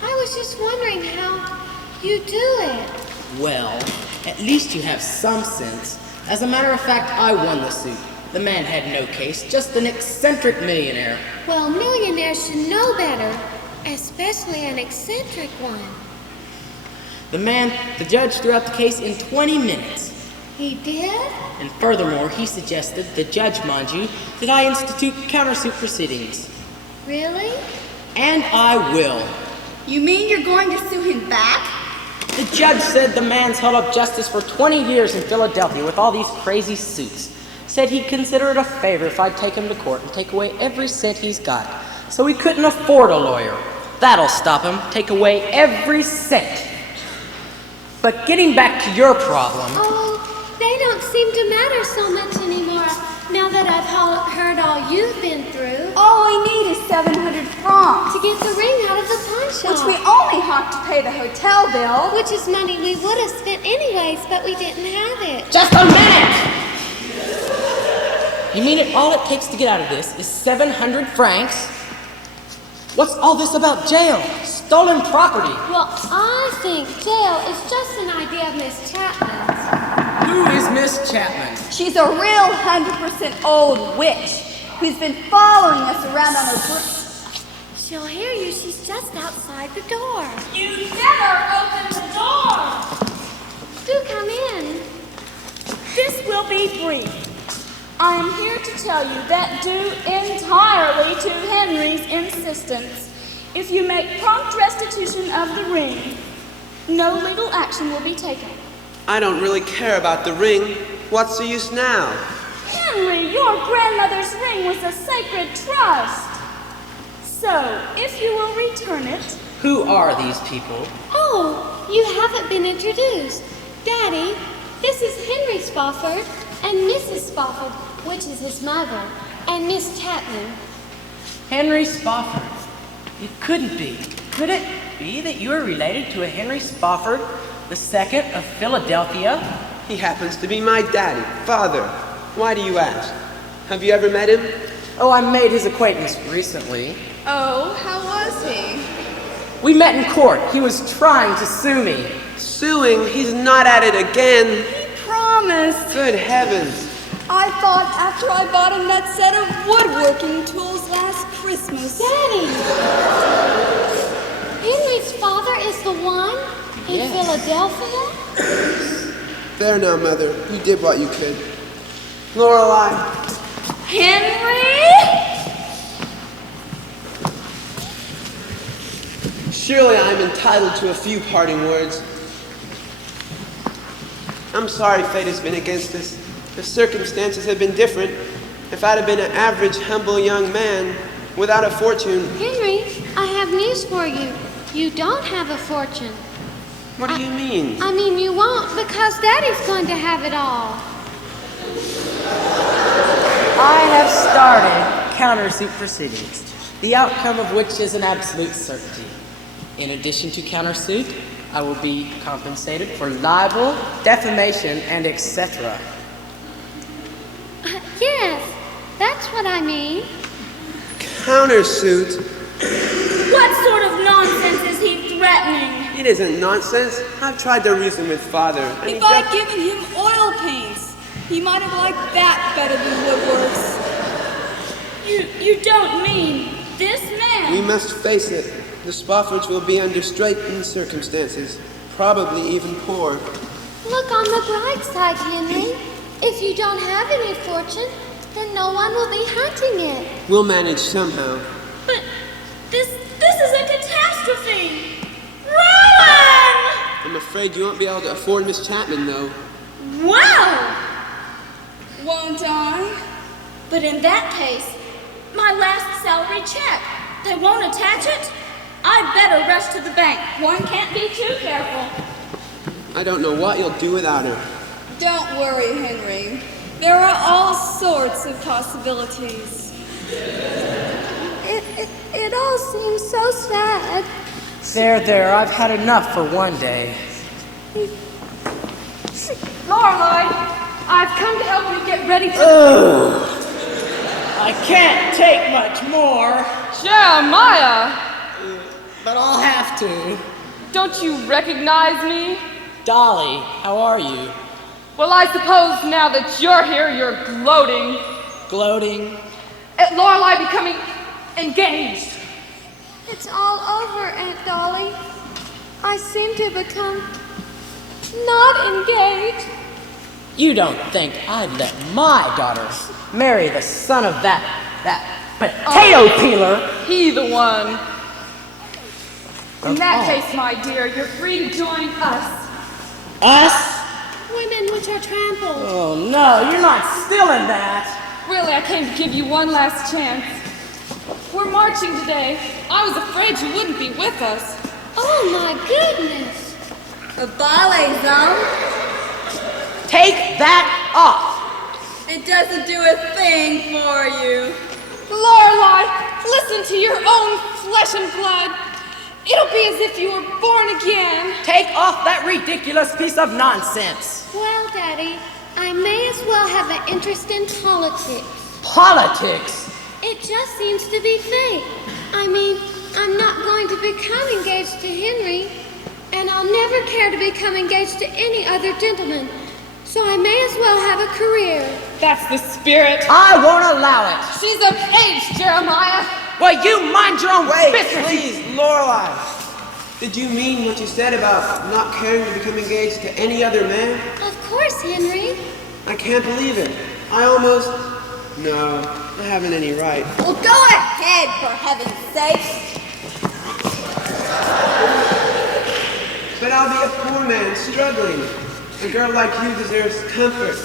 I was just wondering how you do it. Well, at least you have some sense. As a matter of fact, I won the suit. The man had no case, just an eccentric millionaire. Well, millionaires should know better, especially an eccentric one. The judge threw out the case in 20 minutes. He did? And furthermore, he suggested, the judge, mind you, that I institute countersuit proceedings. Really? And I will. You mean you're going to sue him back? The judge said the man's held up justice for 20 years in Philadelphia with all these crazy suits. Said he'd consider it a favor if I'd take him to court and take away every cent he's got. So he couldn't afford a lawyer. That'll stop him. Take away every cent. But getting back to your problem... Oh, they don't seem to matter so much anymore, now that I've heard all you've been through. All we need is 700 francs. To get the ring out of the pawn shop. Which we only have to pay the hotel bill. Which is money we would have spent anyways, but we didn't have it. Just a minute! You mean all it takes to get out of this is 700 francs? What's all this about jail? Stolen property? Well, I think jail is just an idea of Miss Chapman's. Who is Miss Chapman? She's a real 100% old witch who's been following us around on her broom. She'll hear you. She's just outside the door. You never open the door! Do come in. This will be brief. I am here to tell you that due entirely to Henry's insistence, if you make prompt restitution of the ring, no legal action will be taken. I don't really care about the ring. What's the use now? Henry, your grandmother's ring was a sacred trust. So, if you will return it... Who are these people? Oh, you haven't been introduced. Daddy, this is Henry Spofford, and Mrs. Spofford, which is his mother, and Miss Chapman. Henry Spofford. It couldn't be. Could it be that you are related to a Henry Spofford II of Philadelphia? He happens to be my daddy, father. Why do you ask? Have you ever met him? Oh, I made his acquaintance recently. Oh, how was he? We met in court. He was trying to sue me. Suing? He's not at it again. He promised. Good heavens. I thought after I bought him that set of woodworking tools last Christmas. Daddy! Henry's father is the one in Philadelphia? There now, Mother. You did what you could. Lorelei. Henry? Surely I am entitled to a few parting words. I'm sorry fate has been against us. If circumstances had been different, if I'd have been an average, humble young man without a fortune. Henry, I have news for you. You don't have a fortune. What do you mean? I mean, you won't, because Daddy's going to have it all. I have started countersuit proceedings, the outcome of which is an absolute certainty. In addition to countersuit, I will be compensated for libel, defamation, and etc. Yes, that's what I mean. Countersuit? What sort of nonsense is he threatening? It isn't nonsense. I've tried to reason with Father. And If I'd given him oil paints, he might have liked that better than woodworks. You don't mean this man? we must face it. The Spoffords will be under straitened circumstances, probably even poor. Look on the bright side, Henry. If you don't have any fortune, then no one will be hunting it. We'll manage somehow. But this is a catastrophe! Rowan! I'm afraid you won't be able to afford Miss Chapman, though. Wow! Won't I? But in that case, my last salary check, they won't attach it? I'd better rush to the bank. One can't be too careful. I don't know what you'll do without her. Don't worry, Henry. There are all sorts of possibilities. It all seems so sad. There, I've had enough for one day. Lorelei, I've come to help you get ready for... I can't take much more. Jeremiah! But I'll have to. Don't you recognize me? Dolly, how are you? Well, I suppose now that you're here, you're gloating. Gloating? At Lorelei becoming engaged. It's all over, Aunt Dolly. I seem to become not engaged. You don't think I'd let my daughter marry the son of that potato peeler? He the one. In that case, my dear, you're free to join us. Us? Women which are trampled. Oh no, you're not still in that. Really, I came to give you one last chance. We're marching today. I was afraid you wouldn't be with us. Oh my goodness. A ballet zone? Take that off. It doesn't do a thing for you. Lorelei, listen to your own flesh and blood. It'll be as if you were born again. Take off that ridiculous piece of nonsense. Well, Daddy, I may as well have an interest in politics. Politics? It just seems to be fate. I mean, I'm not going to become engaged to Henry, and I'll never care to become engaged to any other gentleman. So I may as well have a career. That's the spirit. I won't allow it. She's of age, Jeremiah. Well, you mind your own Wait, business. please, Lorelei. Did you mean what you said about not caring to become engaged to any other man? Of course, Henry. I can't believe it. I almost... No, I haven't any right. Well, go ahead, for heaven's sake. But I'll be a poor man, struggling. A girl like you deserves comfort,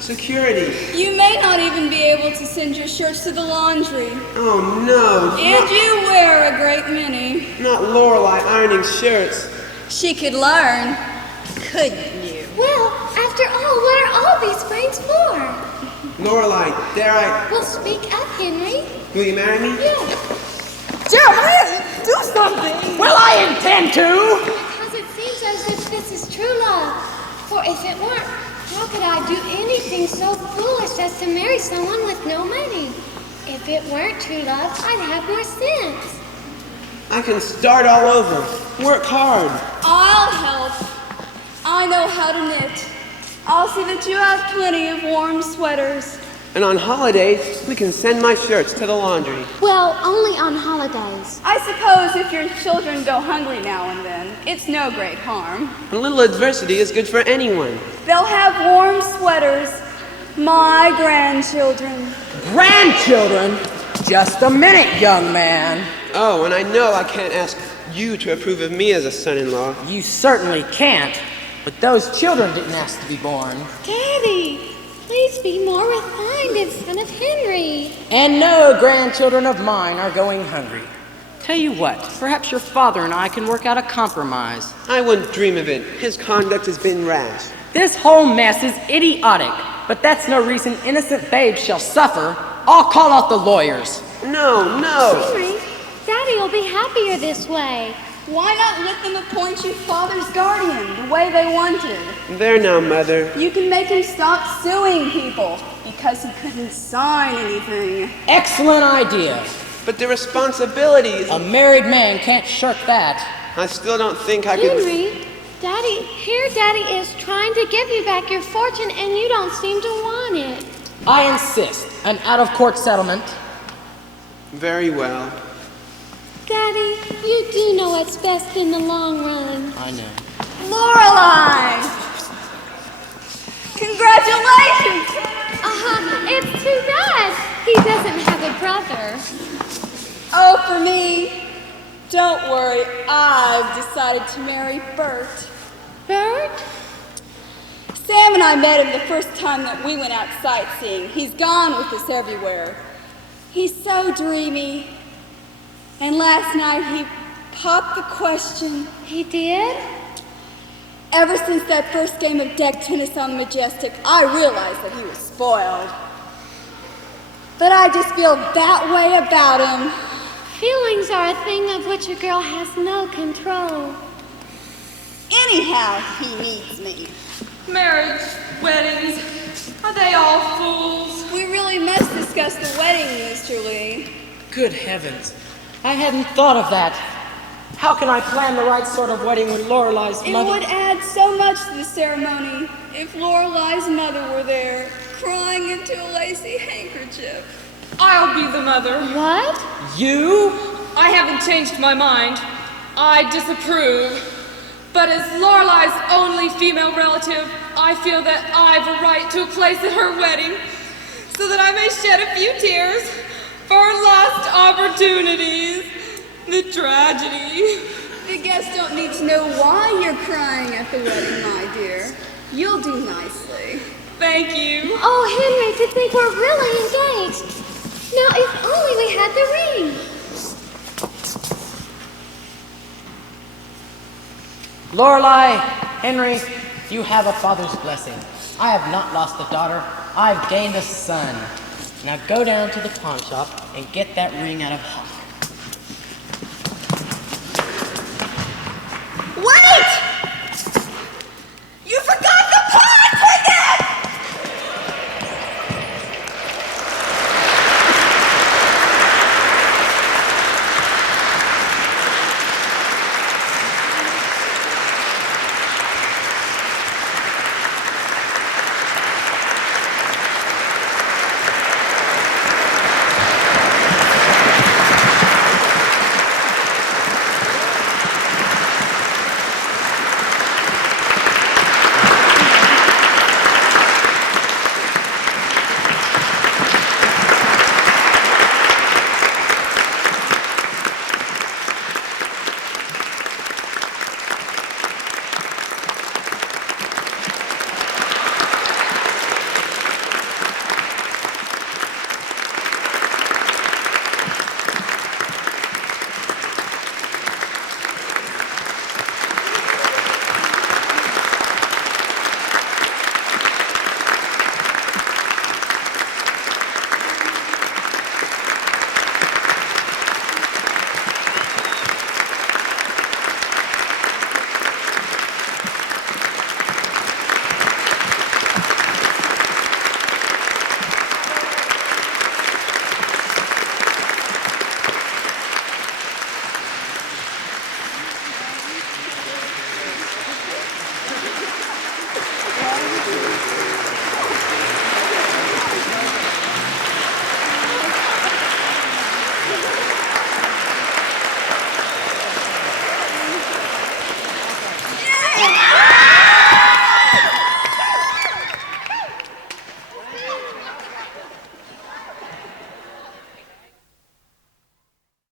security. You may not even be able to send your shirts to the laundry. Oh, no. And you wear a great many. Not Lorelei ironing shirts. She could learn, couldn't you? Well, after all, what are all are these rings for? Lorelai, dare I? Well, speak up, Henry. Will you marry me? Jeremiah, do something! Well, I intend to! Because it seems as if this is true love. For if it weren't, how could I do anything so foolish as to marry someone with no money? If it weren't true love, I'd have more sense. I can start all over. Work hard. I'll help. I know how to knit. I'll see that you have plenty of warm sweaters. And on holidays, we can send my shirts to the laundry. Well, only on holidays. I suppose if your children go hungry now and then, it's no great harm. A little adversity is good for anyone. They'll have warm sweaters. My grandchildren. Grandchildren? Just a minute, young man. Oh, and I know I can't ask you to approve of me as a son-in-law. You certainly can't, but those children didn't ask to be born. Daddy, please be more refined in front of Henry. And no grandchildren of mine are going hungry. Tell you what, perhaps your father and I can work out a compromise. I wouldn't dream of it. His conduct has been rash. This whole mess is idiotic, but that's no reason innocent babes shall suffer. I'll call out the lawyers. No. Henry, Daddy will be happier this way. Why not let them appoint you father's guardian the way they wanted? There now, Mother. You can make him stop suing people because he couldn't sign anything. Excellent idea. But the responsibilities... A married man can't shirk that. I still don't think I could... Henry, Daddy is trying to give you back your fortune and you don't seem to want it. I insist. An out-of-court settlement. Very well. Daddy, you do know what's best in the long run. I know. Lorelai! Congratulations! It's too bad he doesn't have a brother. Oh, for me, don't worry, I've decided to marry Bert. Bert? Sam and I met him the first time that we went out sightseeing. He's gone with us everywhere. He's so dreamy. And last night he popped the question. He did? Ever since that first game of deck tennis on the Majestic, I realized that he was spoiled. But I just feel that way about him. Feelings are a thing of which a girl has no control. Anyhow, he needs me. Marriage, weddings, are they all fools? We really must discuss the wedding, Mr. Lee. Good heavens. I hadn't thought of that. How can I plan the right sort of wedding when Lorelai's It mother... would add so much to the ceremony if Lorelai's mother were there, crying into a lacy handkerchief. I'll be the mother. What? You? I haven't changed my mind. I disapprove. But as Lorelai's only female relative, I feel that I've a right to a place at her wedding, so that I may shed a few tears for lost opportunities. The tragedy. The guests don't need to know why you're crying at the wedding, my dear. You'll do nicely. Thank you. Oh, Henry, to think we're really engaged. Now, if only we had the ring. Lorelai, Henry, you have a father's blessing. I have not lost a daughter. I've gained a son. Now go down to the pawn shop and get that ring out of Hawk.